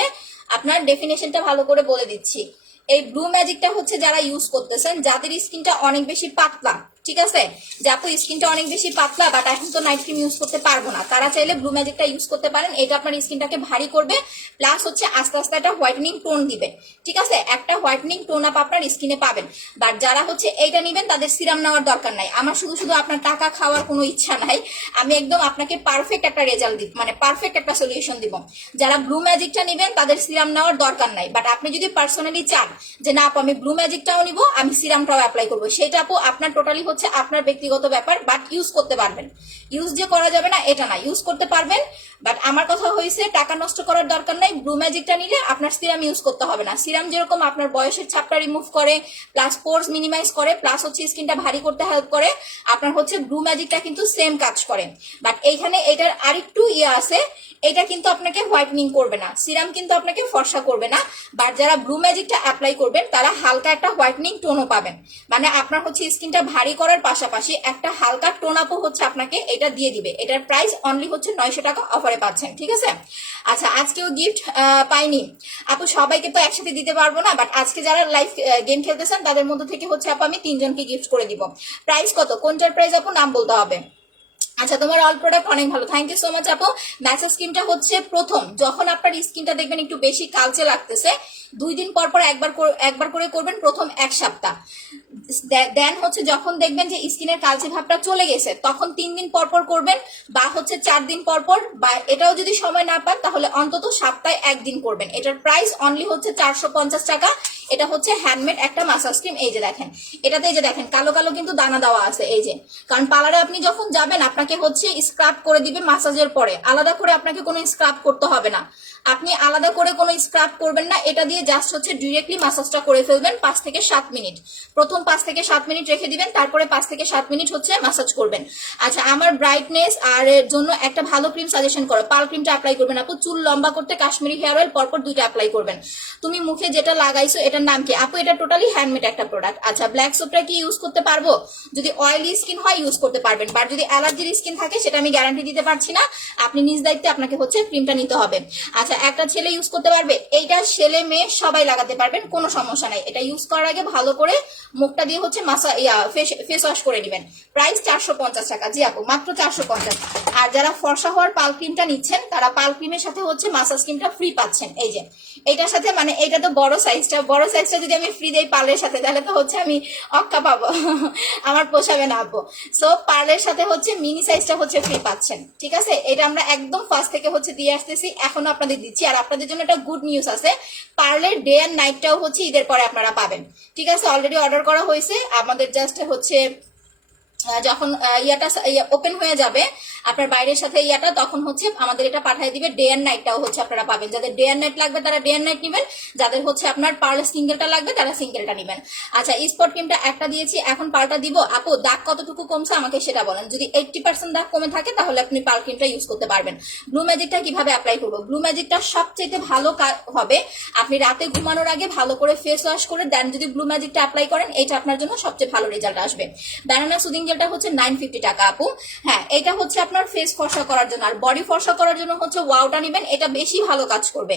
আপনার ডেফিনেশনটা ভালো করে বলে দিচ্ছি। এই ব্লু ম্যাজিকটা হচ্ছে যারা ইউজ করতেছেন যাদের স্কিনটা অনেক বেশি পাতলা, ঠিক আছে, যে আপু স্কিনটা অনেক বেশি পাতলা বাট এখন তো নাইট ক্রিম ইউজ করতে পারবো না, তারা চাইলে ব্লু ম্যাজিকটা ইউজ করতে পারেন। এটা আপনার স্কিনটাকে ভারী করবে, প্লাস হচ্ছে আস্তে আস্তে একটা হোয়াইটেনিং টোন দিবে, ঠিক আছে, একটা হোয়াইটেনিং টোন আপ আপনার স্কিনে পাবেন। বাট যারা হচ্ছে এইটা নিবেন তাদের সিরাম নেওয়ার দরকার নাই, আমার শুধু শুধু আপনার টাকা খাওয়ার কোনো ইচ্ছা নাই, আমি একদম আপনাকে পারফেক্ট একটা রেজাল্ট দিব, মানে পারফেক্ট একটা সলিউশন দিব। যারা ব্লু ম্যাজিকটা নিবেন তাদের সিরাম নেওয়ার দরকার নাই, বাট আপনি যদি পার্সোনালি চান যে না আপু আমি ব্লু ম্যাজিকটাও নিব আমি সিরামটাও অ্যাপ্লাই করবো, সেটা আপু আপনার টোটালি হচ্ছে আপনার ব্যক্তিগত ব্যাপার, বাট ইউজ করতে পারবেন। ইউজ যে করা যাবে না এটা না, ইউজ করতে পারবেন। বাট আমার কথা হয়েছে টাকা নষ্ট করার দরকার নাই, ব্লু ম্যাজিকটা নিলে আপনার সিরাম ইউজ করতে হবে না। সিরাম যেরকম আপনার বয়সের ছাপটা রিমুভ করে, প্লাস পোরস মিনিমাইজ করে, প্লাস হচ্ছে স্কিনটা ভারী করতে হেল্প করে, আপনার হচ্ছে ব্লু ম্যাজিকটা কিন্তু সেম কাজ করে। বাট এইখানে এটার আরেকটু ইয়ে আছে, এটা কিন্তু আপনাকে হোয়াইটেনিং করবে না, সিরাম কিন্তু আপনাকে ফর্সা করবে না, বাট যারা ব্লু ম্যাজিকটা অ্যাপ্লাই করবেন তারা হালকা একটা হোয়াইটেনিং টোনও পাবেন, মানে আপনার হচ্ছে স্কিনটা ভারী করার পাশাপাশি একটা হালকা টোন আপও হচ্ছে আপনাকে এটা দিয়ে দিবে। এটার প্রাইস অনলি হচ্ছে 900 টাকা অফারে পাচ্ছেন, ঠিক আছে। আচ্ছা আজকেও গিফট পাইনি আপু, সবাইকে তো একসাথে দিতে পারবো না, বাট আজকে যারা লাইভ গেম খেলতেছেন তাদের মধ্যে থেকে হচ্ছে আপু আমি 3 জনকে গিফট করে দিব। প্রাইস কত, কোনটার প্রাইস আপু নাম বলতে হবে। আচ্ছা, তোমার অল প্রোডাক্ট অনেক ভালো, থ্যাংক ইউ সো মাচ আপু। ম্যাসেজ স্কিনটা হচ্ছে প্রথম যখন আপনার স্কিনটা দেখবেন একটু বেশি কালচে লাগতেছে, 2 দিন পর পর একবার করে করবেন প্রথম 1 সপ্তাহ। দেন হচ্ছে যখন দেখবেন যে স্কিনের কালচে ভাবটা চলে গেছে তখন 3 দিন পর পর করবেন, বা হচ্ছে 4 দিন পর পর, বা এটাও যদি সময় না পান তাহলে অন্তত সপ্তাহে 1 দিন করবেন। এটার প্রাইস অনলি হচ্ছে 450 টাকা। এটা হচ্ছে হ্যান্ডমেড একটা মাসাজ ক্রিম। এই যে দেখেন, এটাতে এই যে দেখেন কালো কালো কিন্তু দানা দেওয়া আছে, এই যে, কারণ পার্লারে আপনি যখন যাবেন আপনাকে হচ্ছে স্ক্রাব করে দিবে মাসাজের পরে, আলাদা করে আপনাকে কোনো স্ক্রাব করতে হবে না। আপনি আলাদা করে কোনো স্ক্রাব করবেন না, এটা দিয়ে জাস্ট হচ্ছে ডিরেক্টলি মাসাজটা করে ফেলবেন 5 থেকে 7 মিনিট। প্রথম 5 থেকে 7 মিনিট রেখে দিবেন, তারপরে 5 থেকে 7 মিনিট হচ্ছে মাসাজ করবেন। আচ্ছা, আমার ব্রাইটনেস আর এর জন্য একটা ভালো ক্রিম সাজেশন করো। পার্ল ক্রিমটা অ্যাপ্লাই করবেন আপু। চুল লম্বা করতে কাশ্মীরি হেয়ার অয়েল পরপর 2টা অ্যাপ্লাই করবেন। তুমি মুখে যেটা লাগাইছো এটার নাম কি আপু? এটা টোটালি হ্যান্ডমেড একটা প্রোডাক্ট। আচ্ছা, ব্ল্যাক সোপটা কি ইউজ করতে পারবো? যদি অয়েলি স্কিন হয় ইউজ করতে পারবেন, বাট যদি অ্যালার্জির স্কিন থাকে সেটা আমি গ্যারান্টি দিতে পারছি না। আপনি নিজ দায়িত্বে আপনাকে হচ্ছে ক্রিমটা নিতে হবে। আচ্ছা, একটা ছেলে ইউজ করতে পারবে? এইটা ছেলে মেয়ে সবাই লাগাতে পারবেন, কোনো সমস্যা নাই। এটা ইউজ করার আগে ভালো করে মুখটা দিয়ে হচ্ছে ফেস ওয়াশ করে নেবেন। প্রাইস 450 টাকা। জি আপু, মাত্র 450। আর যারা ফর্সা হওয়ার পাল ক্রিমটা নিচ্ছেন তারা পাল ক্রিমের সাথে হচ্ছে মাসাজ ক্রিমটা ফ্রি পাচ্ছেন। এই যে এইটার সাথে, মানে এইটা তো বড় সাইজটা যদি আমি ফ্রি দেই পার্লের সাথে তাহলে তো হচ্ছে আমি অক্কা পাবো আমার পোষাবে না আপু। সো পার্লের সাথে হচ্ছে মিনি সাইজটা হচ্ছে ফ্রি পাচ্ছেন, ঠিক আছে? এটা আমরা একদম ফার্স্ট থেকে হচ্ছে দিয়ে আসতেছি, এখনো আপনাদের দিচ্ছি। আর আপনাদের জন্য একটা গুড নিউজ আছে, পার্লের ডে অ্যান্ড নাইটটাও হচ্ছে ঈদের পরে আপনারা পাবেন, ঠিক আছে? অলরেডি অর্ডার করা হয়েছে, আমাদের জাস্ট হচ্ছে যখন ইয়াটা ওপেন হয়ে যাবে আপনার বাইরের সাথে ইয়াটা, তখন হচ্ছে আমাদের এটা পাঠিয়ে দিবে। ডে অ্যান্ড নাইটটাও হচ্ছে আপনারা পাবেন। যাদের ডে অ্যান্ড নাইট লাগবে তারা ডে অ্যান্ড নাইট নেবেন, যাদের হচ্ছে আপনার পার্ল সিঙ্গেলটা লাগবে তারা সিঙ্গেলটা নেবেন। আচ্ছা, স্পট ক্রিমটা একটা দিয়েছি, এখন পার্লটা দিব। আপু, দাগ কতটুকু কমছে আমাকে সেটা বলেন। যদি 80% দাগ কমে থাকে তাহলে আপনি পার্ল ক্রিমটা ইউজ করতে পারবেন। ব্লু ম্যাজিকটা কিভাবে অ্যাপ্লাই করবো? ব্লু ম্যাজিকটা সবচেয়ে ভালো হবে আপনি রাতে ঘুমানোর আগে ভালো করে ফেস ওয়াশ করে দেন যদি ব্লু ম্যাজিকটা অ্যাপ্লাই করেন, এটা আপনার জন্য সবচেয়ে ভালো রেজাল্ট আসবে। ব্যানানা সুদিং জেলটা হচ্ছে 950 টাকা আপু। হ্যাঁ, এটা হচ্ছে আপনার ফেস ফর্সা করার জন্য। আর বডি ফর্সা করার জন্য হচ্ছে ওয়াওটা নেবেন, এটা বেশি ভালো কাজ করবে।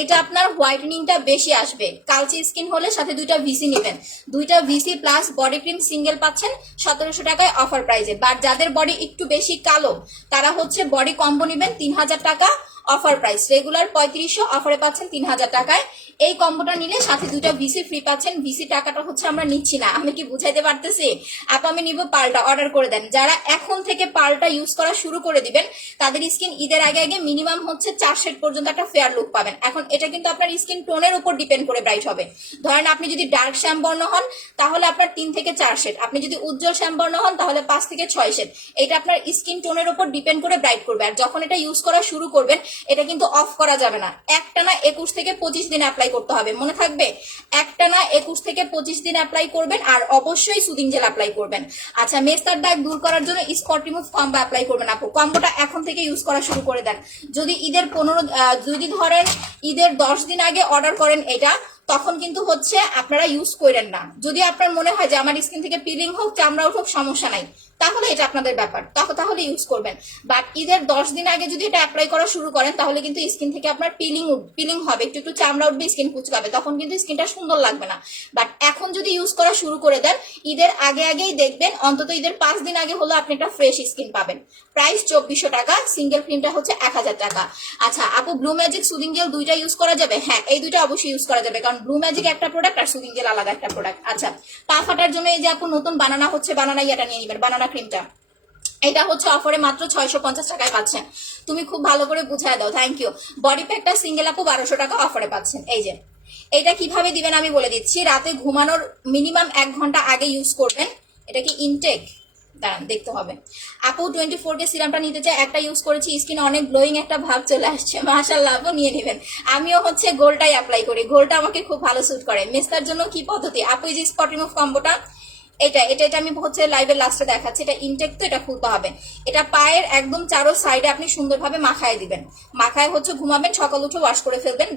এটা আপনার হোয়াইটেনিংটা বেশি আসবে। কালচে স্কিন হলে সাথে 2টা ভিসি নেবেন, 2টা VC plus body cream single পাচ্ছেন 1700 টাকায় অফার প্রাইসে। বাট যাদের বডি একটু বেশি কালো তারা হচ্ছে বডি কম্বো নেবেন 3000 টাকা অফার প্রাইস। রেগুলার 3500, অফারে পাচ্ছেন 3000 টাকায়। এই কম্বোটা নিলে সাথে 2টা ভিসি ফ্রি পাচ্ছেন। ভিসি টাকাটা হচ্ছে আমরা নিচ্ছি না, আমি কি বুঝাইতে পারতেছি আপু? আমি নিব পাল্টা, অর্ডার করে দেন। যারা এখন থেকে পাল্টা ইউজ করা শুরু করে দিবেন তাদের স্কিন ঈদের আগে আগে মিনিমাম হচ্ছে 4 শেড পর্যন্ত একটা ফেয়ার লুক পাবেন। এখন এটা কিন্তু আপনার স্কিন টোনের উপর ডিপেন্ড করে ব্রাইট হবে। ধরেন আপনি যদি ডার্ক শ্যামবর্ণ হন তাহলে আপনার 3 থেকে 4 শেড, আপনি যদি উজ্জ্বল শ্যামবর্ণ হন তাহলে 5 থেকে 6 শেড। এটা আপনার স্কিন টোনের উপর ডিপেন্ড করে ব্রাইট করবে। আর যখন এটা ইউজ করা শুরু করবেন এটা কিন্তু অফ করা যাবে না। একটানা 21 থেকে 25 দিন অ্যাপ্লাই করতে হবে, মনে থাকবে। একটানা 21 থেকে 25 দিন অ্যাপ্লাই করবেন। আর অবশ্যই সুদিং জেল অ্যাপ্লাই করবেন। আচ্ছা, মেস্তার দাগ দূর করার জন্য স্পট রিমুভ কম্বো অ্যাপ্লাই করবেন আপু। কম্বোটা এখন থেকে ইউজ করা শুরু করে দেন। যদি ঈদের 15 যদি ধরেন ঈদের 10 দিন আগে অর্ডার করেন এটা, তখন কিন্তু হচ্ছে আপনারা ইউজ করেন না। যদি আপনার মনে হয় যে আমার স্কিন থেকে পিলিং হোক চামড়া উঠুক সমস্যা নাই, তাহলে এটা আপনাদের ব্যাপার, তাহলে ইউজ করবেন। বাট ঈদের 10 দিন আগে যদি এটা অ্যাপ্লাই করা শুরু করেন তাহলে কিন্তু স্কিন থেকে আপনার পিলিং হবে, একটু একটু চামড়া উঠবে, স্কিন কুচকাবে, তখন কিন্তু স্কিনটা সুন্দর লাগবে না। বাট এখন যদি ইউজ করা শুরু করে দেন ঈদের আগে আগেই দেখবেন অন্তত ঈদের 5 দিন আগে হলো আপনি একটা ফ্রেশ স্কিন পাবেন। প্রাইস 2400 টাকা, সিঙ্গেল ক্রিমটা হচ্ছে 1000 টাকা। আচ্ছা আপু, ব্লু ম্যাজিক সুদিং জেল 2টা ইউজ করা যাবে? হ্যাঁ, এই 2টা অবশ্যই ইউজ করা যাবে, কারণ ব্লু ম্যাজিক একটা প্রোডাক্ট আর সুদিং জেল আলাদা একটা প্রোডাক্ট। আচ্ছা, পা ফাটার জন্য এই যে আপু নতুন বানানা হচ্ছে, বানানা ইয়াটা নিয়ে নেবেন, বানানা ক্রিমটা। এটা হচ্ছে অফারে মাত্র 650 টাকায় পাচ্ছেন। তুমি খুব ভালো করে বুঝায় দাও, থ্যাংক ইউ। বডি প্যাকটা সিঙ্গেল আপু 1200 টাকা অফারে পাচ্ছেন। এই যে এটা কিভাবে দিবেন আমি বলে দিচ্ছি। রাতে ঘুমানোর মিনিমাম 1 ঘন্টা আগে ইউজ করবেন। এটা কি ইনটেক? দাঁড়ান দেখতে হবে। আপু 24K সিরামটা নিতে চাই, একটা ইউজ করেছি, স্কিনে অনেক গ্লোয়িং একটা ভাব চলে আসছে, মাশাআল্লাহ আপু নিয়ে নেবেন। আমিও হচ্ছে গোলটাই অ্যাপ্লাই করি, গোলটা আমাকে খুব ভালো স্যুট করে। মেস্তার জন্য কি পদ্ধতি আপু? এই যে স্পট রিমুভ কম্বোটা, এটা এটা এটা আমি হচ্ছে লাইভের লাস্টে দেখাচ্ছি। এটা ইনটেক, তো এটা খুলতে হবে। এটা পায়ের একদম চারো সাইডে আপনি সুন্দরভাবে মাখায় দিবেন। মাখায় হচ্ছে ঘুমাবেন, সকাল উঠে ওয়াশ করে ফেলবেন,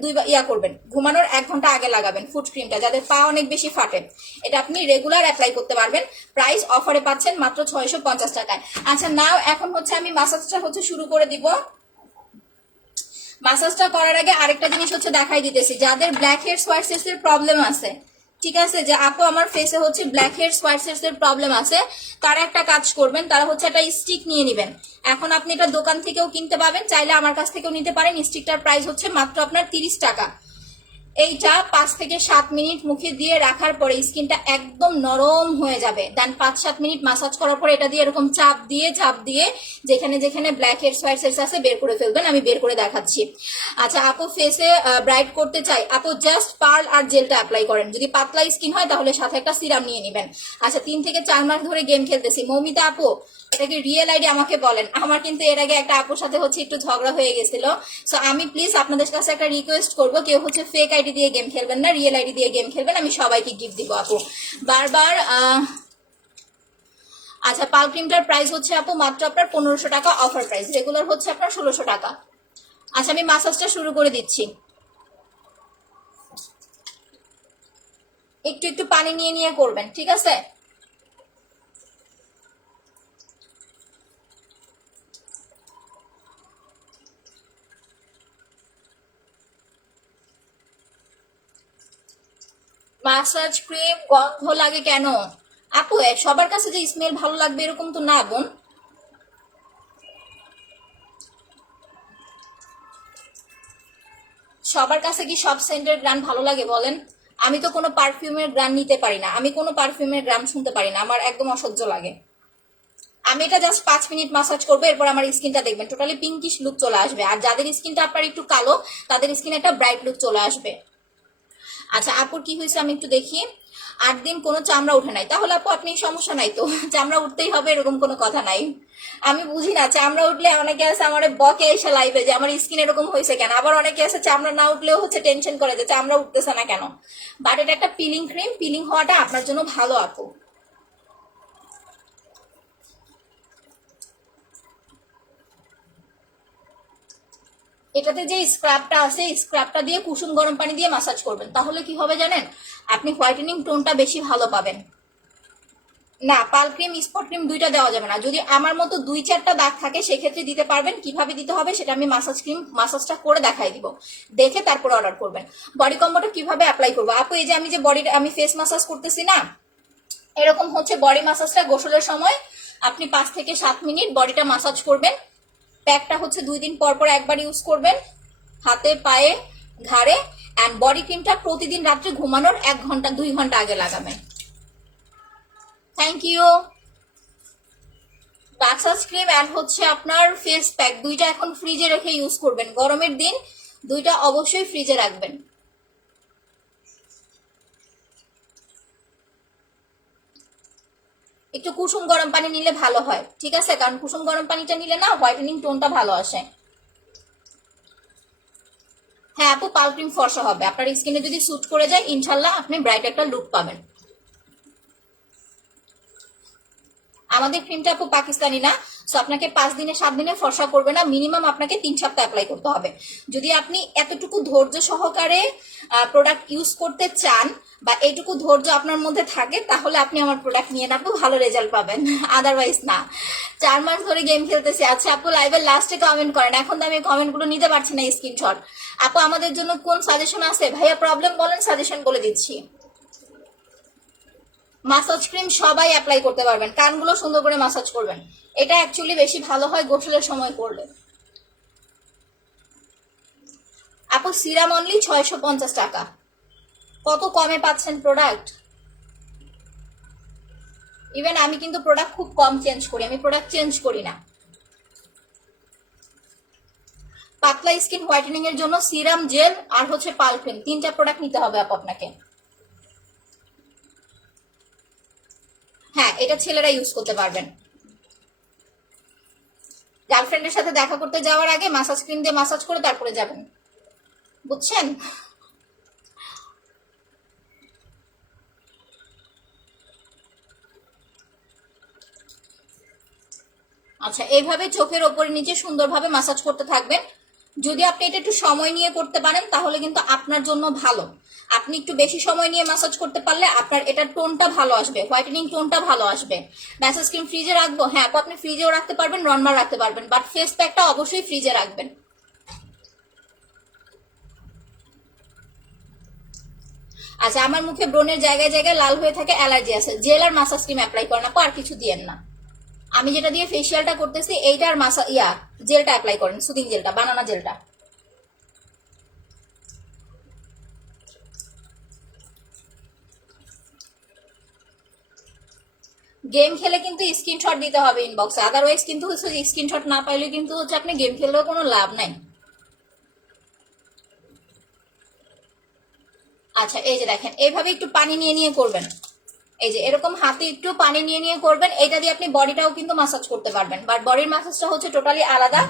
করবেন। ঘুমানোর 1 ঘন্টা আগে লাগাবেন ফুট ক্রিমটা, যাদের পা অনেক বেশি ফাটে। এটা আপনি রেগুলার অ্যাপ্লাই করতে পারবেন। প্রাইস অফারে পাচ্ছেন মাত্র 650 টাকায়। আচ্ছা নাও, এখন হচ্ছে আমি মাসাজটা হচ্ছে শুরু করে দিব। মাসাজটা করার আগে আরেকটা জিনিস হচ্ছে দেখাই দিতেছি। যাদের ব্ল্যাক হেডস হোয়াইট হেডস এর প্রবলেম আছে, ঠিক আছে, যে আপু আমার ফেসে হচ্ছে ব্ল্যাক হেডস হোয়াইট হেডস এর প্রবলেম আছে, তারা একটা কাজ করবেন, তারা হচ্ছে একটা স্টিক নিয়ে নেবেন। এখন আপনি এটা দোকান থেকেও কিনতে পাবেন, চাইলে আমার কাছ থেকেও নিতে পারেন। স্টিকটার প্রাইস হচ্ছে মাত্র আপনার 30 টাকা। এইটা 5 থেকে 7 মিনিট মুখে দিয়ে রাখার পরে স্কিনটা একদম নরম হয়ে যাবে। দেন 5-7 মিনিট মাসাজ করার পরে এটা দিয়ে এরকম চাপ দিয়ে যেখানে যেখানে ব্ল্যাক হেডস হোয়াইট হেডস আছে বের করে ফেলবেন। আমি বের করে দেখাচ্ছি। আচ্ছা আপু ফেসে ব্রাইট করতে চাই, আপু জাস্ট পার্ল আর জেলটা অ্যাপ্লাই করেন। যদি পাতলা স্কিন হয় তাহলে সাথে একটা সিরাম নিয়ে নেবেন। আচ্ছা 3 থেকে 4 মাস ধরে গেম খেলতেছি। মৌমিতা আপু এটা কি রিয়েল আইডি আমাকে বলেন। আমার কিন্তু এর আগে একটা আপুর সাথে হচ্ছে একটু ঝগড়া হয়ে গেছিল। সো আমি প্লিজ আপনাদের কাছে একটা রিকোয়েস্ট করবো, কেউ হচ্ছে ফেক আইডি দিয়ে গেম খেলবেন না, রিয়েল আইডি দিয়ে গেম খেলবেন। আমি সবাইকে গিফট দিব আপু বারবার। আচ্ছা পাল ক্রিমটার প্রাইস হচ্ছে আপু মাত্র আপনার 1500 টাকা অফার প্রাইস, রেগুলার হচ্ছে আপনার 1600 টাকা। আচ্ছা আমি মাসাজটা শুরু করে দিচ্ছি। একটু একটু পানি নিয়ে নিয়ে করবেন, ঠিক আছে? মাসাজ ক্রিম গন্ধ লাগে কেন আপু? সবার কাছে যে স্মেল ভালো লাগবে এরকম তো না বোন। সবার কাছে কি সব সেন্টের গ্রান ভালো লাগে বলেন? আমি তো কোনো পারফিউমের গ্রান নিতে পারি না, আমি কোনো পারফিউমের গ্রান শুনতে পারি না, আমার একদম অসহ্য লাগে। আমি এটা জাস্ট 5 মিনিট মাসাজ করবো, এরপর আমার স্কিনটা দেখবেন টোটালি পিঙ্কিশ লুক চলে আসবে। আর যাদের স্কিনটা আপনার একটু কালো তাদের স্কিনে একটা ব্রাইট লুক চলে আসবে। আচ্ছা আপুর কি হয়েছে আমি একটু দেখি। 8 দিন কোনো চামড়া উঠে নাই, তাহলে আপু আপনি সমস্যা নাই তো, চামড়া উঠতেই হবে এরকম কোনো কথা নাই। আমি বুঝি না, চামড়া উঠলে অনেকে আছে আমার বকে এসে লাইভে যে আমার স্কিন এরকম হয়েছে কেন, আবার অনেকে আছে চামড়া না উঠলেও হচ্ছে টেনশন করে যে চামড়া উঠতেছে না কেন। বাট এটা একটা পিলিং ক্রিম, পিলিং হওয়াটা আপনার জন্য ভালো আপু। এটাতে যে স্ক্রাবটা আছে স্ক্রাবটা দিয়ে কুসুম গরম পানি দিয়ে মাসাজ করবেন, তাহলে কি হবে জানেন, আপনি হোয়াইটেনিং টোনটা বেশি ভালো পাবেন। না পাল ক্রিম স্পট ক্রিম দুইটা দেওয়া যাবে না। যদি আমার মতো 2-4টা দাগ থাকে সেক্ষেত্রে দিতে পারবেন। কিভাবে দিতে হবে সেটা আমি মাসাজটা করে দেখাই দিব, দেখে তারপর অর্ডার করবেন। বডি কম্বোটা কিভাবে অ্যাপ্লাই করবো আপু? এই যে আমি ফেস মাসাজ করতেছি না, এরকম হচ্ছে বডি মাসাজটা গোসলের সময় আপনি 5 থেকে 7 মিনিট বডিটা মাসাজ করবেন। প্যাকটা হচ্ছে 2 দিন পর পর একবার ইউজ করবেন, হাতে পায়ে ঘাড়ে। অ্যান্ড বডি ক্রিমটা প্রতিদিন রাত্রে ঘুমানোর 1 ঘন্টা 2 ঘন্টা আগে লাগাবেন। Thank you. Massage cream and হচ্ছে আপনার ফেস প্যাক দুইটা এখন ফ্রিজে রেখে ইউজ করবেন, গরমের দিন দুইটা অবশ্যই ফ্রিজে রাখবেন। একটু কুসুম গরম পানি নিলে ভালো হয়, ঠিক আছে? কারণ কুসুম গরম পানিটা নিলে না হোয়াইটেনিং টোনটা ভালো আসে। হ্যাঁ আপু পাল ক্রিম ফর্সা হবে, আপনার স্কিনে যদি স্যুট করে যায় ইনশাল্লাহ আপনি ব্রাইট একটা লুক পাবেন। আমাদের ক্রিমটা আপু পাকিস্তানি না, সো আপনাকে 5 দিনে 7 দিনে ফর্সা করবে না, মিনিমাম আপনাকে 3 সপ্তাহ অ্যাপ্লাই করতে হবে। যদি আপনি এতটুকু ধৈর্য সহকারে প্রোডাক্ট ইউজ করতে চান বা এইটুকু ধৈর্য আপনার মধ্যে থাকে তাহলে আপনি আমার প্রোডাক্ট নিয়ে আপু ভালো রেজাল্ট পাবেন, আদারওয়াইজ না। 4 মাস ধরে গেম খেলতেছি। আচ্ছা আপু লাইভের লাস্টে কমেন্ট করেন, এখন তো আমি কমেন্টগুলো নিতে পারছি না স্ক্রিনশট। আপু আমাদের জন্য কোন সাজেশন আছে ভাইয়া? প্রবলেম বলেন, সাজেশন বলে দিচ্ছি। মাসাজ ক্রিম সবাই অ্যাপ্লাই করতে পারবেন, কানগুলো সুন্দর করে মাসাজ করবেন। এটা অ্যাকচুয়ালি বেশি ভালো হয় গোসলের সময় করলে। আপু সিরাম অনলি 650 টাকা, কত কমে পাচ্ছেন প্রোডাক্ট। ইভেন আমি কিন্তু প্রোডাক্ট খুব কম চেঞ্জ করি, আমি প্রোডাক্ট চেঞ্জ করি না। পাতলা স্কিন হোয়াইটেনিং এর জন্য সিরাম, জেল আর হচ্ছে পাল ক্রিম, 3টা প্রোডাক্ট নিতে হবে আপু আপনাকে। হ্যাঁ এটা ছেলেরা ইউজ করতে পারবেন। গার্লফ্রেন্ডের সাথে দেখা করতে যাওয়ার আগে মাসাজ ক্রিম দিয়ে মাসাজ করে তারপরে যাবেন, বুঝছেন? আচ্ছা এইভাবে চোখের ওপরে নিচে সুন্দরভাবে মাসাজ করতে থাকবেন। যদি আপনি এটা একটু সময় নিয়ে করতে পারেন তাহলে কিন্তু আপনার জন্য ভালো। আপনি একটু বেশি সময় নিয়ে মাসাজ করতে পারলে আপনার এটা টোনটা ভালো আসবে, হোয়াইটেনিং টোনটা ভালো আসবে। ম্যাসাজ ক্রিম ফ্রিজে রাখবো, হ্যাঁ আপনি ফ্রিজেও রাখতে পারবেন, নর্মাল রাখতে পারবেন, বাট ফেস প্যাকটা অবশ্যই ফ্রিজে রাখবেন। আচ্ছা, আমার মুখে ব্রণের জায়গায় জায়গায় লাল হয়ে থাকে, অ্যালার্জি আছে, জেল আর মাসাজ ক্রিম অ্যাপ্লাই করেন আপু, আর কিছু দিয়েন না। আমি যেটা দিয়ে ফেসিয়ালটা করতেছি এইটার জেলটা অ্যাপ্লাই করেন, সুদিং জেলটা, বানানা জেলটা। গেম খেলে কিন্তু স্ক্রিনশট দিতে হবে ইনবক্সে, আদারওয়াইজ কিন্তু হচ্ছে স্ক্রিনশট না পাইলে কিন্তু হচ্ছে আপনি গেম খেললেও কোনো লাভ নাই। আচ্ছা, এই যে দেখেন, এইভাবে একটু পানি নিয়ে নিয়ে করবেন, এই যে এরকম হাতে একটু পানি নিয়ে নিয়ে করবেন। এটা দিয়ে আপনি বডিটাও কিন্তু মাসাজ করতে পারবেন, বাট বডির মাসাজটা হচ্ছে টোটালি আলাদা,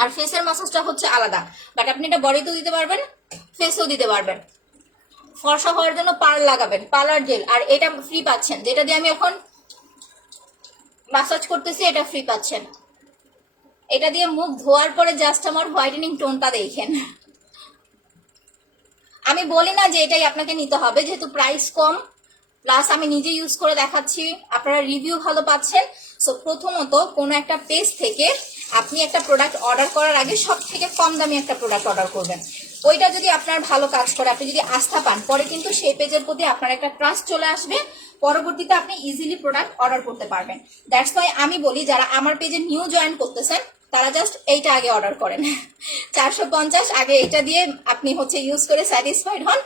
আর ফেসের মাসাজটা হচ্ছে আলাদা। বাট আপনি এটা বডিতেও দিতে পারবেন, ফেসেও দিতে পারবেন। ফর্সা হওয়ার জন্য পার্ল লাগাবেন, পার্লার জেল, আর এটা ফ্রি পাচ্ছেন, যেটা দিয়ে আমি এখন মাসাজ করতেছি এটা ফ্রি পাচ্ছেন। এটা দিয়ে মুখ ধোয়ার পরে জাস্ট আমার হোয়াইটেনিং টোনটা দেখেন। আমি বলি না যে এটাই আপনাকে নিতে হবে, যেহেতু প্রাইস কম, প্লাস আমি নিজে ইউজ করে দেখাচ্ছি, আপনারা রিভিউ ভালো পাচ্ছেন। সো প্রথমত কোনো একটা পেজ থেকে আপনি একটা প্রোডাক্ট অর্ডার করার আগে সব থেকে কম দামি একটা প্রোডাক্ট অর্ডার করবেন। ওইটা যদি আপনার ভালো কাজ করে, আপনি যদি আস্থা পান, পরে কিন্তু সেই পেজের প্রতি আপনার একটা ট্রাস্ট চলে আসবে, পরবর্তীতে আপনি ইজিলি প্রোডাক্ট অর্ডার করতে পারবেন। দ্যাটস ওয়াই আমি বলি, যারা আমার পেজে নিউ জয়েন করতেছেন তারা জাস্ট এইটা আগে অর্ডার করেন, 450 আগে এইটা দিয়ে আপনি হচ্ছে ইউজ করে স্যাটিসফাইড হন,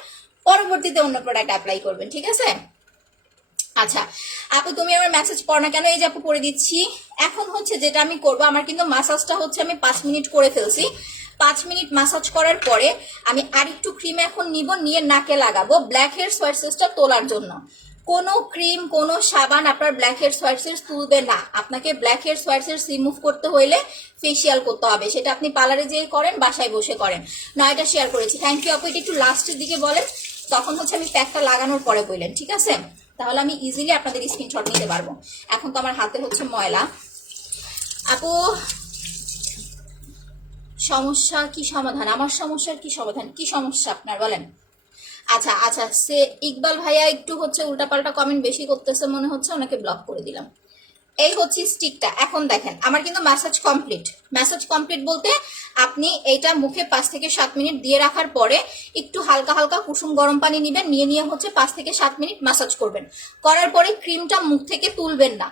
পরবর্তীতে অন্য প্রোডাক্ট অ্যাপ্লাই করবেন, ঠিক আছে? আচ্ছা আপু, তুমি আমার মেসেজ পড় না কেন? এই যে আপু পড়ে দিচ্ছি। এখন হচ্ছে যেটা আমি করবো, আমার কিন্তু মাসাজটা হচ্ছে আমি 5 মিনিট করে ফেলছি। 5 মিনিট মাসাজ করার পরে আমি আরেকটু ক্রিম এখন নিব, নিয়ে নাকে লাগাবো ব্ল্যাক হেয়ার হোয়াইট সেলসটা তোলার জন্য। কোনো ক্রিম, কোনো সাবান আপনার ব্ল্যাক হেয়ার হোয়াইট সেলস তুলবে না। আপনাকে black hair white cells remove করতে হইলে ফেসিয়াল করতে হবে, সেটা আপনি পার্লারে যেয়ে করেন, বাসায় বসে করেন। নয়টা শেয়ার করেছি, থ্যাংক ইউ আপু। এটা একটু লাস্টের দিকে বলেন, তখন হচ্ছে আমি প্যাকটা লাগানোর পরে বললেন, ঠিক আছে? তাহলে আমি ইজিলি আপনাদের স্ক্রিনশট নিতে পারবো। এখন তো আমার হাতে হচ্ছে ময়লা। আপু সমস্যা কি সমাধান? আমার সমস্যার কি সমাধান? কি সমস্যা আপনার বলেন? আচ্ছা আচ্ছা, সে ইকবাল ভাইয়া একটু হচ্ছে উল্টাপাল্টা কমেন্ট বেশি করতেছে মনে হচ্ছে, ওনাকে ব্লক করে দিলাম। এই হচ্ছে স্টিকটা। এখন দেখেন আমার কিন্তু ম্যাসাজ কমপ্লিট। ম্যাসাজ কমপ্লিট বলতে আপনি এইটা মুখে 5 থেকে 7 মিনিট দিয়ে রাখার পরে একটু হালকা হালকা কুসুম গরম পানি নেবেন, নিয়ে নিয়ে হচ্ছে 5 থেকে 7 মিনিট ম্যাসাজ করবেন। করার পরে ক্রিমটা মুখ থেকে তুলবেন না,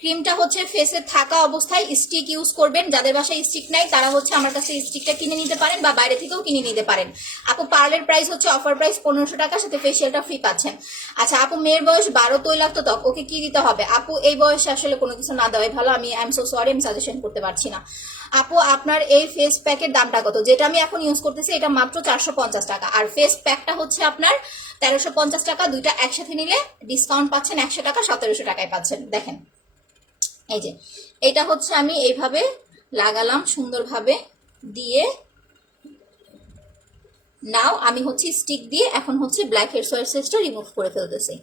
ক্রিমটা হচ্ছে ফেসে থাকা অবস্থায় স্টিক ইউজ করবেন। যাদের বাসায় স্টিক নাই তারা হচ্ছে আমার কাছে স্টিকটা কিনে নিতে পারেন, বা বাইরে থেকেও কিনে নিতে পারেন। আপু পার্লের প্রাইস হচ্ছে অফার প্রাইস 1500 টাকা, সাথে ফেসিয়ালটা ফ্রি পাচ্ছেন। আচ্ছা আপু, মেয়ের বয়স 12, তৈলাক্ত ত্বক, ওকে কি দিতে হবে? আপু এই বয়সে আসলে কোনো কিছু না দেওয়াই ভালো। আই এম সো সরি, আমি সাজেশন করতে পারছি না। আপু আপনার এই ফেস প্যাকের দামটা কত? যেটা আমি এখন ইউজ করতেছি এটা মাত্র 450 টাকা, আর ফেস প্যাকটা হচ্ছে আপনার 1350 টাকা। দুইটা একসাথে নিলে ডিসকাউন্ট পাচ্ছেন 100 টাকা, 1700 টাকায় পাচ্ছেন। দেখেন এই যে এটা হচ্ছে আমি এইভাবে লাগালাম সুন্দরভাবে দিয়ে, নাও আমি হচ্ছে স্টিক দিয়ে এখন হচ্ছে ব্ল্যাক হেডস হোয়াইট সেলসটা রিমুভ করে ফেলতেছি।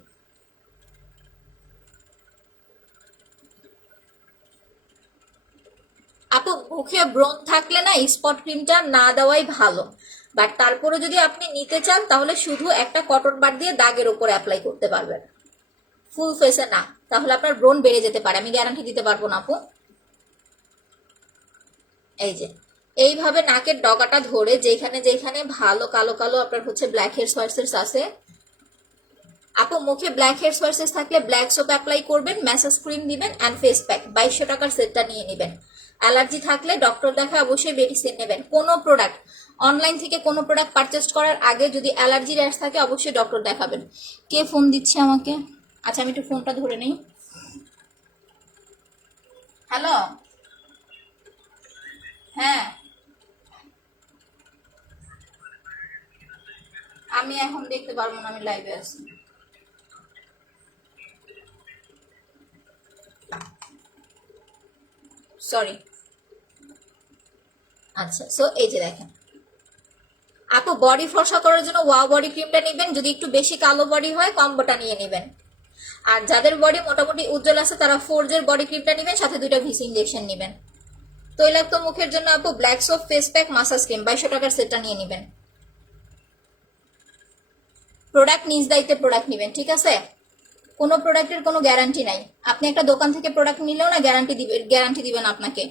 আপু মুখে ব্রণ থাকলে না স্পট ক্রিমটা না দেওয়াই ভালো, বাট তারপরে যদি আপনি নিতে চান তাহলে শুধু একটা কটন বার দিয়ে দাগের উপর অ্যাপ্লাই করতে পারবেন, ফুল ফেসে না, তাহলে আপনার ব্রণ বেড়ে যেতে পারে, আমি গ্যারান্টি দিতে পারবো না আপু। এই যে এইভাবে নাকের ডগাটা ধরে যেখানে যেখানে ভালো কালো কালো আপনার হচ্ছে ব্ল্যাক হেডস হোয়াইট সেলস আছে, আপু মুখে ব্ল্যাক হেডস হোয়াইট সেলস থাকলে ব্ল্যাক সোপ অ্যাপ্লাই করবেন, ম্যাসাজ ক্রিম দিবেন অ্যান্ড ফেস প্যাক 2200 টাকার সেটটা নিয়ে নেবেন। অ্যালার্জি থাকলে ডক্টর দেখা অবশ্যই মেডিসিন নেবেন। কোনো প্রোডাক্ট অনলাইন থেকে কোনো প্রোডাক্ট পারচেস করার আগে যদি অ্যালার্জি র্যাশ থাকে অবশ্যই ডক্টর দেখাবেন। কে ফোন দিচ্ছে আমাকে? আচ্ছা আমি একটু ফোনটা ধরে নেই। হ্যালো, হ্যাঁ আমি এখন দেখতে পারবো না, আমি লাইভে আছি। সরি। আচ্ছা সো এই যে দেখেন আপু, বডি ফর্সা করার জন্য ওয়াও বডি ক্রিমটা নেবেন, যদি একটু বেশি কালো বডি হয় কম্বোটা নিয়ে নেবেন। আর যাদের বডি মোটামুটি উজ্জ্বল আছে তারা ফোর্জের বডি ক্রিমটা নেবেন, সাথে 2টা ভিসি ইনজেকশন নেবেন। তৈলাক্ত মুখের জন্য আপু black soap face pack massage cream 2200 টাকার সেটটা নিয়ে নেবেন। প্রোডাক্ট নিজ দায়িত্বে প্রোডাক্ট নেবেন, ঠিক আছে? কোনো প্রোডাক্টের কোনো গ্যারান্টি নাই। আপনি একটা দোকান থেকে প্রোডাক্ট নিলেও না গ্যারান্টি দিবেন আপনাকে।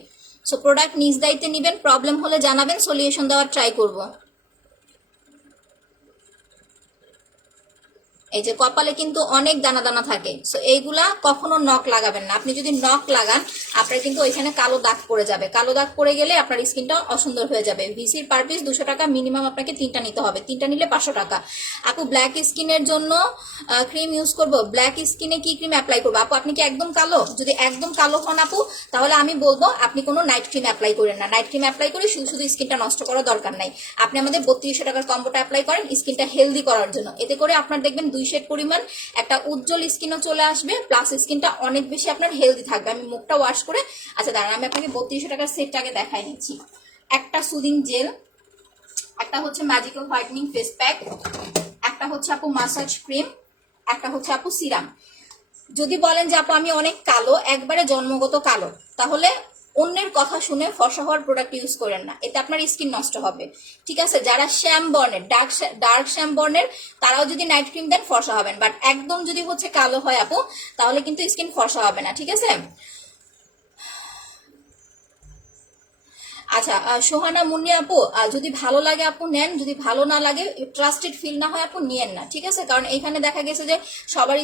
সো প্রোডাক্ট নিজ দায়িত্বে নেবেন, প্রবলেম হলে জানাবেন, সলিউশন দেওয়ার ট্রাই করব। এই যে কপালে কিন্তু অনেক দানা দানা থাকে, সো এইগুলা কখনো নখ লাগাবেন না। আপনি যদি নখ লাগান আপনার কিন্তু ওইখানে কালো দাগ পড়ে যাবে, কালো দাগ পড়ে গেলে আপনার স্কিনটা অসুন্দর হয়ে যাবে। ভিসির পার পিস 200 টাকা, মিনিমাম আপনাকে 3টা নিতে হবে, 3টা নিলে 500 টাকা। আপু ব্ল্যাক স্কিনের জন্য ক্রিম ইউজ করব, ব্ল্যাক স্কিনে কি ক্রিম অ্যাপ্লাই করবো? আপু আপনি কি একদম কালো? যদি একদম কালো হন আপু, তাহলে আমি বলবো আপনি কোনো নাইট ক্রিম অ্যাপ্লাই করেন না। নাইট ক্রিম অ্যাপ্লাই করে শুধু শুধু স্কিনটা নষ্ট করার দরকার নাই। আপনি আমাদের 3200 টাকার কম্বোটা অ্যাপ্লাই করেন স্কিনটা হেলদি করার জন্য। এতে করে আপনার দেখবেন 2 শেড পরিমাণ একটা উজ্জ্বল স্কিনও চলে আসবে, প্লাস স্কিনটা অনেক বেশি আপনার হেলদি থাকবে। আমি মুখটা ওয়াশ করে, আচ্ছা দাঁড়ান আমি আপনাকে 3200 টাকার সেটটাকে দেখাই নিচ্ছি। একটা সুদিং জেল, একটা হচ্ছে ম্যাজিক্যাল হোয়াইটনিং ফেস প্যাক, একটা হচ্ছে আপু মাসাজ ক্রিম, একটা হচ্ছে আপু সিরাম। যদি বলেন যে আপু আমি অনেক কালো, একবারে জন্মগত কালো, তাহলে অন্যের কথা শুনে ফর্সা হওয়ার প্রোডাক্ট ইউজ করেন না, এতে আপনার স্কিন নষ্ট হবে। ঠিক আছে, যারা শ্যাম বর্ণের, ডার্ক শ্যাম বর্ণের, তারাও যদি নাইট ক্রিম দেন ফর্সা হবেন, বাট একদম যদি হচ্ছে কালো হয় আপু, তাহলে কিন্তু স্কিন ফর্সা হবে না। ঠিক আছে। আচ্ছা সোহানা মুন্নি আপু, যদি ভালো লাগে আপু নেন, যদি ভালো না লাগে, ট্রাস্টেড ফিল না হয় আপু নিয়েন না। ঠিক আছে, কারণ এখানে দেখা গেছে যে সবার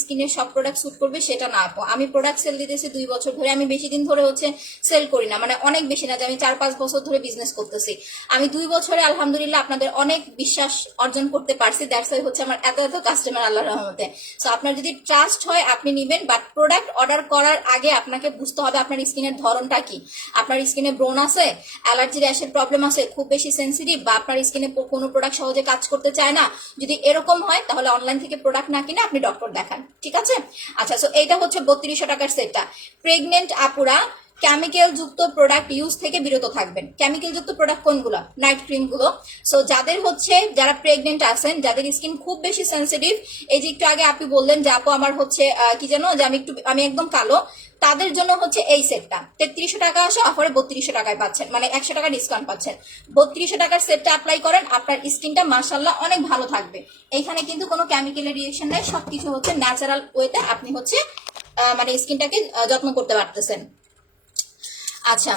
স্কিনের সব প্রোডাক্ট স্যুট করবে সেটা না আপু। আমি প্রোডাক্ট সেল দিতেছি 2 বছর ধরে, আমি বেশি দিন ধরে হচ্ছে সেল করি না, মানে অনেক বেশি না, যে আমি 4-5 বছর ধরে বিজনেস করতেছি। আমি 2 বছরে আলহামদুলিল্লাহ আপনাদের অনেক বিশ্বাস অর্জন করতে পারছি, দ্যাটস ওয়াই হচ্ছে আমার এত এত কাস্টমার আল্লাহর রহমতে। সো আপনার যদি ট্রাস্ট হয় আপনি নিবেন, বাট প্রোডাক্ট অর্ডার করার আগে আপনাকে বুঝতে হবে আপনার স্কিনের ধরনটা কি। আপনার স্কিনে ব্রণ আছে, অ্যালার্জি র্যাশের প্রবলেম আছে, খুব বেশি সেন্সিটিভ, বা আপনার স্কিনে কোনো প্রোডাক্ট সহজে কাজ করতে চায় না, যদি এরকম হয় তাহলে অনলাইন থেকে প্রোডাক্ট না কিনে আপনি ডক্টর দেখান। ঠিক আছে। আচ্ছা, সো এইটা হচ্ছে 3200 টাকার সেটটা। প্রেগনেন্ট আপুরা কেমিক্যাল যুক্ত প্রোডাক্ট ইউজ থেকে বিরত থাকবেন। কেমিক্যাল যুক্ত প্রোডাক্ট কোনগুলো? নাইট ক্রিম গুলো। সো যাদের হচ্ছে, যারা প্রেগনেন্ট আছেন, যাদের স্কিন খুব বেশি সেন্সিটিভ, এই যে একটু আগে আপনি বললেন যে আপু আমার হচ্ছে কি জানো, যে আমি একদম কালো, তাদের জন্য হচ্ছে এই সেটটা 3300 টাকা আসে অফারে 3200 টাকায় পাচ্ছেন, মানে 100 টাকা ডিসকাউন্ট পাচ্ছেন। 3200 টাকার সেটটা অ্যাপ্লাই করেন, আপনার স্কিনটা মাশাআল্লাহ অনেক ভালো থাকবে। এইখানে কিন্তু কোনো কেমিক্যালের রিয়েকশন নাই, সবকিছু হচ্ছে ন্যাচারাল ওয়েতে আপনি হচ্ছে মানে স্কিনটাকে যত্ন করতে পারতেছেন। আচ্ছা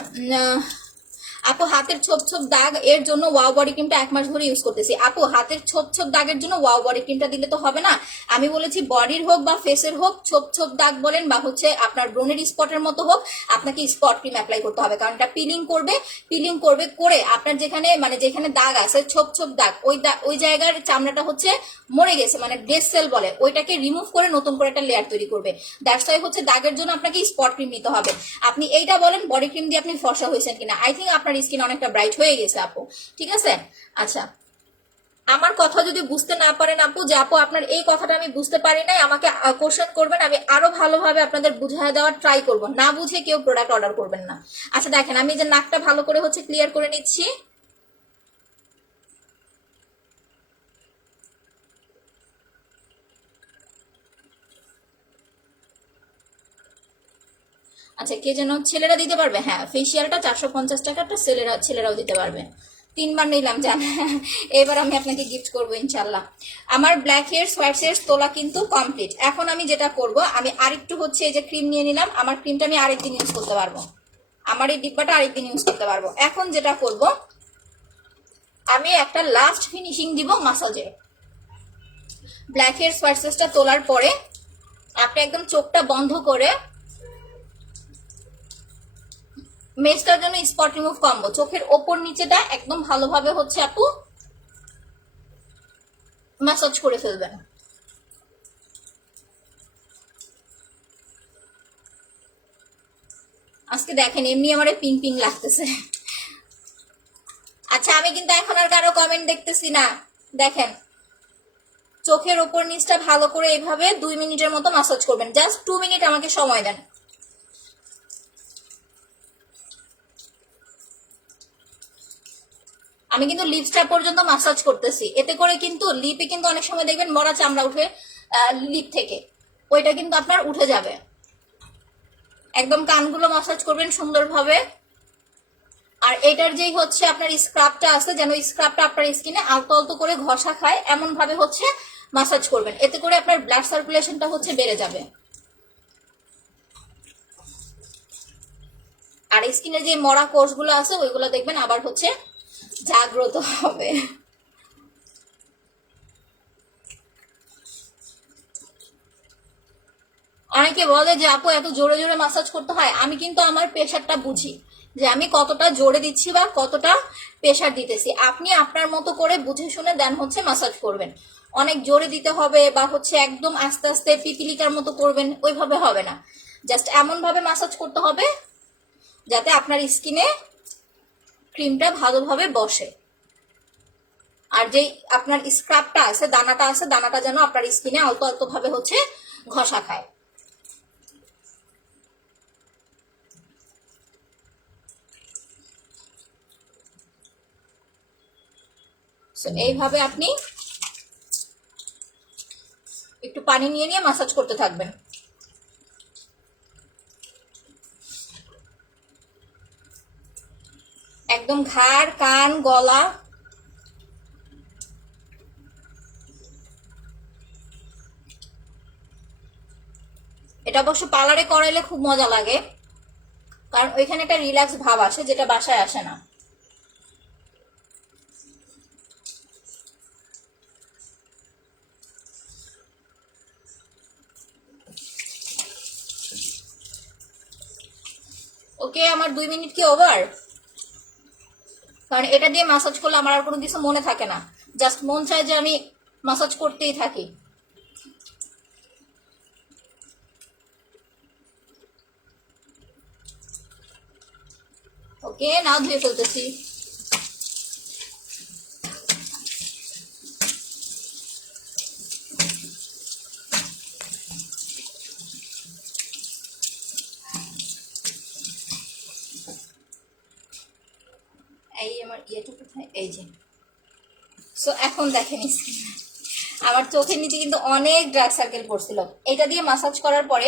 আপু হাতের ছোপ ছোপ দাগ এর জন্য ওয়াও বডি ক্রিমটা 1 মাস ধরে ইউজ করতেছি। আপু হাতের ছোপ ছোপ দাগের জন্য ওয়াও বডি ক্রিমটা দিলে তো হবে না। আমি বলেছি বডির হোক বা ফেসের হোক, ছোপ ছোপ দাগ বলেন বা হচ্ছে আপনার ব্রনের স্পটের মতো হোক, আপনাকে স্পট ক্রিম অ্যাপ্লাই করতে হবে, কারণ এটা পিলিং করবে করে আপনার যেখানে মানে যেখানে দাগ আছে, ছোপ ছোপ দাগ, ওই জায়গার চামড়াটা হচ্ছে মরে গেছে, মানে ডেড সেল বলে, ওইটাকে রিমুভ করে নতুন করে একটা লেয়ার তৈরি করবে। দ্যাটস ওয়াই হচ্ছে দাগের জন্য আপনাকে স্পট ক্রিম নিতে হবে। আপনি এইটা বলেন বডি ক্রিম দিয়ে আপনি ফর্সা হয়েছেন কিনা, আই থিঙ্ক আপনার স্কিন অনেকটা ব্রাইট হয়ে গেছে আপু। ঠিক আছে। আচ্ছা, আমার কথা যদি বুঝতে না পারেন আপু, যে আপু আপনার এই কথাটা আমি বুঝতে পারি নাই, আমাকে কোশ্চেন করবেন, আমি আরো ভালোভাবে আপনাদের বুঝায় দেওয়ার ট্রাই করব। না বুঝে কেউ প্রোডাক্ট অর্ডার করবেন না। আচ্ছা দেখেন, আমি যে নাকটা ভালো করে হচ্ছে ক্লিয়ার করে নিচ্ছি। আচ্ছা, কে যেন ছেলেরা দিতে পারবে? হ্যাঁ, ফেসিয়ালটা 450 টাকাটা ছেলেরাও দিতে পারবে। 3বার নিলাম জান। এবার আমি আপনাকে গিফট করবো ইনশাল্লাহ। আমার ব্ল্যাক হেয়ার হোয়াইট হেয়ার তোলা কিন্তু কমপ্লিট। এখন আমি যেটা করব, আমি আরেকটু হচ্ছে এই যে ক্রিম নিয়ে নিলাম, আমার ক্রিমটা আমি আরেকদিন ইউজ করতে পারবো, আমার এই ডিব্বাটা আরেকদিন ইউজ করতে পারবো। এখন যেটা করব, আমি একটা লাস্ট ফিনিশিং দিব মাসাজের। ব্ল্যাক হেয়ার হোয়াইট হেয়ারটা তোলার পরে আপনি একদম চোখটা বন্ধ করে, মেস্টার জন্য স্পট রিমুভ কম্বো, চোখের ওপর নিচেটা একদম ভালোভাবে হচ্ছে আপু ম্যাসাজ করে ফেলবেন। আজকে দেখেন এমনি আমার পিং পিং লাগতেছে। আচ্ছা, আমি কিন্তু এখন আর কারো কমেন্ট দেখতেছি না। দেখেন, চোখের ওপর নিচটা ভালো করে এভাবে 2 মিনিটের মতো ম্যাসাজ করবেন, জাস্ট 2 মিনিট আমাকে সময় দেন। আমি কিন্তু লিপসটা পর্যন্ত ম্যাসাজ করতেছি, এতে করে কিন্তু লিপে কিন্তু অনেক সময় দেখবেন মরা চামড়া উঠে লিপ থেকে, ওইটা কিন্তু আপনার উঠে যাবে। একদম কানগুলো ম্যাসাজ করবেন সুন্দরভাবে। আর এটার যেই হচ্ছে আপনার স্ক্রাবটা আছে, যেন স্ক্রাবটা আপনার স্কিনে আলতো আলতো করে ঘষা খায় এমন ভাবে হচ্ছে ম্যাসাজ করবেন, এতে করে আপনার ব্লাড সার্কুলেশনটা হচ্ছে বেড়ে যাবে। আর স্কিনের যে মরা কোষগুলো আছে ওইগুলো দেখবেন আবার হচ্ছে জাগ্রত হবে। বলে যে আপু এত জোরে জোরে মাসাজ করতে হয়, আমি কিন্তু আমার প্রেশারটা বুঝি যে আমি কতটা জোরে দিচ্ছি বা কতটা প্রেশার দিতেছি। আপনি আপনার মতো করে বুঝে শুনে দেন হচ্ছে মাসাজ করবেন। অনেক জোরে দিতে হবে বা হচ্ছে একদম আস্তে আস্তে পিপিলিকার মতো করবেন, ওইভাবে হবে না। জাস্ট এমন ভাবে মাসাজ করতে হবে যাতে আপনার স্কিনে ক্রিমটা ভালোভাবে বসে। আর যেই আপনার স্ক্রাবটা আছে, দানাটা আছে, দানাটা যেন আপনার স্কিনে অল্প অল্প ভাবে হচ্ছে ঘষা খায়। এইভাবে আপনি একটু পানি নিয়ে নিয়ে মাসাজ করতে থাকবেন। একদম ঘাড়, কান, গলা, এটা অবশ্য পার্লারে করাইলে খুব মজা লাগে, কারণ ওইখানে একটা রিল্যাক্স ভাব আসে যেটা বাসায় আসে না। ওকে, আমার 2 মিনিট কি ওভার? কারণ এটা দিয়ে মাসাজ করলে আমার আর কোনো কিছু মনে থাকে না, জাস্ট মন চায় যে আমি মাসাজ করতেই থাকি। ওকে, নাও ধুয়ে ফেলতেছি। এই আমার ইয়েটা কোথায়, এই যে। সো এখন দেখেন স্কিন, আমার চোখের নিচে কিন্তু অনেক ডার্ক সার্কেল পড়ছিল। এটা দিয়ে মাসাজ করার পরে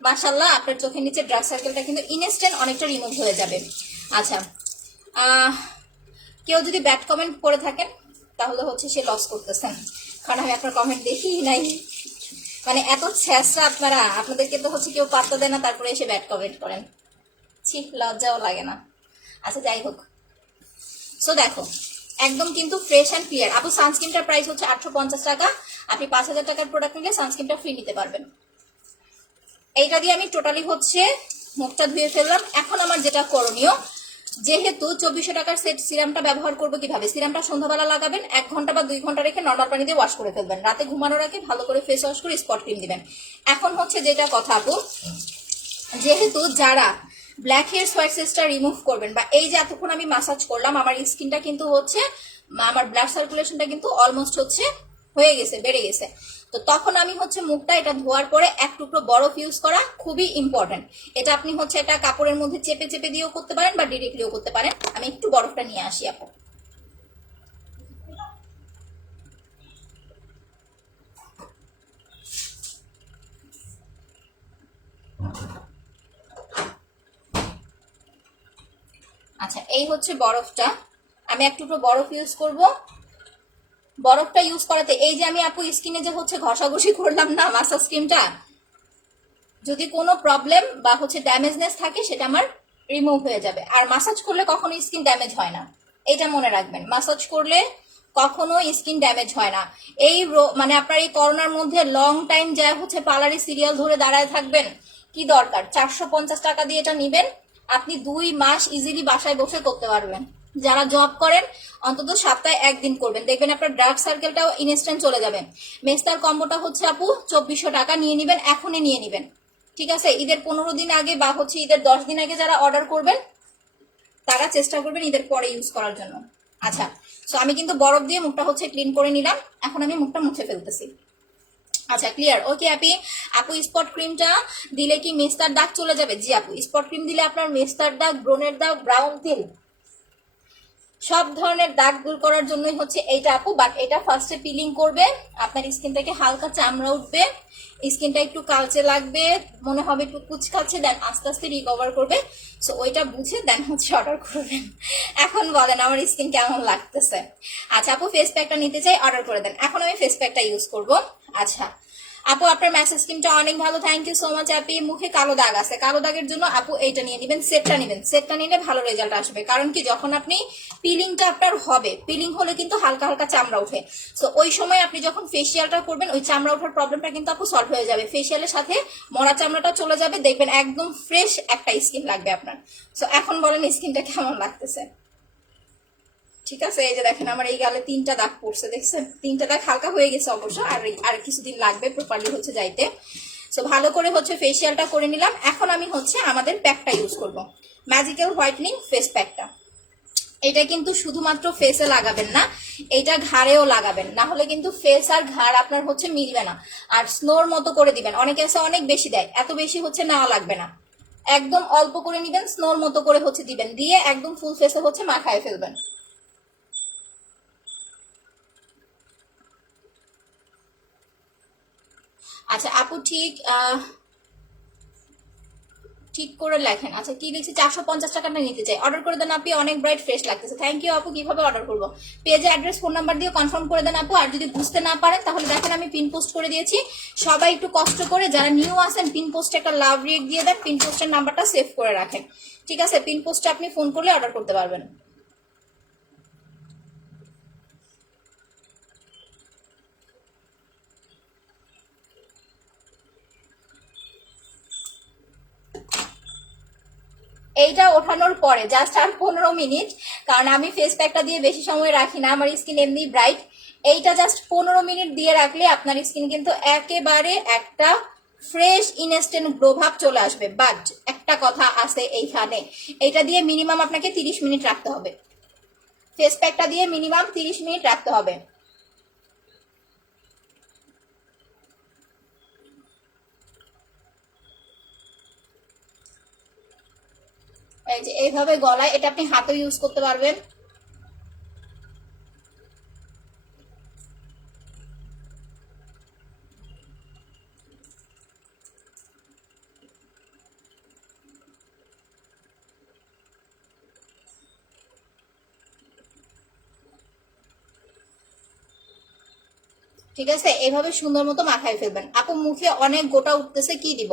মাশাআল্লাহ আপনার চোখের নিচে ডার্ক সার্কেলটা কিন্তু ইনস্ট্যান্ট অনেকটা রিমুভ হয়ে যাবে। আচ্ছা, কেউ যদি ব্যাড কমেন্ট করে থাকেন তাহলে হচ্ছে সে লস করতেছেন, কারণ আমি আপনার কমেন্ট দেখি নাই। মানে এত ছেঁচড়া আপনারা, আপনাদেরকে তো হচ্ছে কেউ পাত্তা দেয় না, তারপরে এসে ব্যাড কমেন্ট করেন। ছি, লজ্জাও লাগে না। আচ্ছা যাই হোক, সো দেখো একদম কিন্তু ফ্রেশ অ্যান্ড ক্লিয়ার। আপু সানস্ক্রিনটার প্রাইস হচ্ছে 850 টাকা। আপনি 5000 টাকার প্রোডাক্ট নিলে সানস্ক্রিনটা ফ্রি নিতে পারবেন। এইটা দিয়ে আমি টোটালি হচ্ছে মুখটা ধুয়ে ফেললাম। এখন আমার যেটা করণীয়, যেহেতু 2400 টাকার সেট সিরামটা ব্যবহার করবো কিভাবে, সিরামটা সন্ধ্যাবেলা লাগাবেন, 1 ঘন্টা বা 2 ঘন্টা রেখে নর্মাল পানি দিয়ে ওয়াশ করে ফেলবেন। রাতে ঘুমানোর আগে ভালো করে ফেস ওয়াশ করে স্পট ক্রিম দিবেন। এখন হচ্ছে যেটা কথা আপু, যেহেতু যারা ব্ল্যাক হেয়ার হোয়াইট হেয়ারসটা রিমুভ করবেন, বা এই যে এতক্ষণ আমি মাসাজ করলাম, আমার স্কিনটা কিন্তু হচ্ছে, আমার ব্লাড সার্কুলেশনটা কিন্তু অলমোস্ট হচ্ছে হয়ে গেছে, বেড়ে গেছে। তো তখন আমি হচ্ছে মুখটা এটা ধোয়ার পরে 1 টুকরো বরফ ইউজ করা খুবই ইম্পর্টেন্ট। এটা আপনি হচ্ছে একটা কাপড়ের মধ্যে চেপে চেপে দিয়েও করতে পারেন বা ডিরেক্টলিও করতে পারেন। আমি একটু বরফটা নিয়ে আসি আপু। আচ্ছা, এই হচ্ছে বরফটা। আমি 1 টুকরো বরফ ইউজ করব। বরফটা ইউজ করাতে এই যে আমি আপু স্কিনে যে হচ্ছে ঘষাঘষি করলাম না মাসাজ ক্রিমটা, যদি কোনো প্রবলেম বা হচ্ছে ড্যামেজনেস থাকে সেটা আমার রিমুভ হয়ে যাবে। আর মাসাজ করলে কখনো স্কিন ড্যামেজ হয় না, এটা মনে রাখবেন। মাসাজ করলে কখনো স্কিন ড্যামেজ হয় না। এই মানে আপনার এই করোনার মধ্যে লং টাইম যা হচ্ছে পার্লারে সিরিয়াল ধরে দাঁড়ায় থাকবেন, কি দরকার? 450 টাকা দিয়ে এটা নিবেন, আপনি 2 মাস ইজিলি বাসায় বসে করতে পারবেন। যারা জব করেন অন্তত সপ্তাহে 1 দিন করবেন, দেখবেন আপনার ডার্ক সার্কেলটাও ইনস্ট্যান্ট চলে যাবে। মেস্তার কম্বোটা হচ্ছে আপু 2400 টাকা, নিয়ে নিবেন, এখনই নিয়ে নিবেন। ঠিক আছে, ঈদের 15 দিন আগে বা হচ্ছে ঈদের 10 দিন আগে যারা অর্ডার করবেন তারা চেষ্টা করবেন ঈদের পরে ইউজ করার জন্য। আচ্ছা, সো আমি কিন্তু বরফ দিয়ে মুখটা হচ্ছে ক্লিন করে নিলাম। এখন আমি মুখটা মুছে ফেলতেছি। আচ্ছা, ক্লিয়ার? ওকে আপি। আপু স্পট ক্রিমটা দিলে কি মেস্তার দাগ চলে যাবে? জি আপু, স্পট ক্রিম দিলে আপনার মেস্তার দাগ, ব্রণের দাগ, ব্রাউন তিল, সব ধরনের দাগ দূর করার জন্যই হচ্ছে এইটা আপু। বাট এটা ফার্স্টে পিলিং করবে, আপনার স্কিন থেকে হালকা চামড়া উঠবে, স্কিনটা একটু কালচে লাগবে, মনে হবে একটু কুচকাচ্ছে, দেন আস্তে আস্তে রিকভার করবে। সো ওইটা বুঝে দেন হচ্ছে অর্ডার করবেন। এখন বলেন আমার স্কিন কেমন লাগতেছে। আচ্ছা আপু, ফেস প্যাকটা নিতে চাই, অর্ডার করে দেন। এখন আমি ফেস প্যাকটা ইউজ করব। আচ্ছা, আপু আপনার ম্যাসেজ স্কিনটা অনেক ভালো, থ্যাংক ইউ সো মাচ আপি। মুখে কালো দাগ আছে, কালো দাগের জন্য আপু এইটা নিয়ে নেবেন, সেটটা নিলে ভালো রেজাল্ট আসবে। কারণ কি যখন আপনি পিলিংটা আপনার হবে, পিলিং হলে কিন্তু হালকা হালকা চামড়া ওঠে, তো ওই সময় আপনি যখন ফেসিয়ালটা করবেন ওই চামড়া ওঠার প্রবলেমটা কিন্তু আপু সলভ হয়ে যাবে। ফেসিয়ালের সাথে মরা চামড়াটা চলে যাবে, দেখবেন একদম ফ্রেশ একটা স্কিন লাগবে আপনার। তো এখন বলেন স্কিনটা কেমন লাগতেছে? ঠিক আছে, এই যে দেখেন আমার এই গালে 3টা দাগ পড়ছে, দেখছেন 3টা দাগ হালকা হয়ে গেছে অবশ্য, আর কিছুদিন লাগবে প্রপারলি হচ্ছে যাইতে। সো ভালো করে হচ্ছে ফেসিয়ালটা করে নিলাম। এখন আমি হচ্ছে আমাদের প্যাকটা ইউজ করব, ম্যাজিক্যাল হোয়াইটনিং ফেস প্যাকটা। এটা কিন্তু শুধুমাত্র ফেসে লাগাবেন না, এটা ঘাড়েও লাগাবেন, না হলে কিন্তু ফেস আর ঘাড় আপনার হচ্ছে মিলবে না। আর স্নোর মতো করে দিবেন, অনেকে আছে অনেক বেশি দেয়, এত বেশি হচ্ছে নেওয়া লাগবে না, একদম অল্প করে নিবেন, স্নোর মতো করে হচ্ছে দিবেন, দিয়ে একদম ফুল ফেসে হচ্ছে মাখায় ফেলবেন। আচ্ছা আপু ঠিক করে লেখেন। আচ্ছা কি লিখছি, 450 টাকাটা নিতে চাই, অর্ডার করে দেন আপনি, অনেক ব্রাইট ফ্রেশ লাগতেছে। থ্যাংক ইউ আপু। কিভাবে অর্ডার করবো? পেজে অ্যাড্রেস ফোন নাম্বার দিয়ে কনফার্ম করে দেন আপু। আর যদি বুঝতে না পারেন তাহলে দেখেন আমি পিন পোস্ট করে দিয়েছি, সবাই একটু কষ্ট করে যারা নিউ আসেন পিন পোস্টে একটা লাভ রিয়েক্ট দিয়ে দেন, পিন পোস্টের নাম্বারটা সেভ করে রাখেন, ঠিক আছে? পিন পোস্টে আপনি ফোন করলে অর্ডার করতে পারবেন। এইটা ওঠানোর পরে জাস্ট আর 15 মিনিট, কারণ আমি ফেস প্যাকটা দিয়ে বেশি সময় রাখি না, আমার স্কিন এমনি ব্রাইট। এইটা জাস্ট 15 মিনিট দিয়ে রাখলে আপনার স্কিন কিন্তু একেবারে একটা ফ্রেশ ইনস্ট্যান্ট গ্লো ভাব চলে আসবে। বাট একটা কথা আছে এইখানে, এটা দিয়ে মিনিমাম আপনাকে 30 মিনিট রাখতে হবে, ফেস প্যাকটা দিয়ে মিনিমাম 30 মিনিট রাখতে হবে। এই যে এইভাবে গলায়, এটা আপনি হাতেও ইউজ করতে পারবেন। ঠিক আছে, এভাবে সুন্দর মতো মাখায় ফেলবেন। আপু মুখে অনেক গোটা উঠতেছে, কি দিব?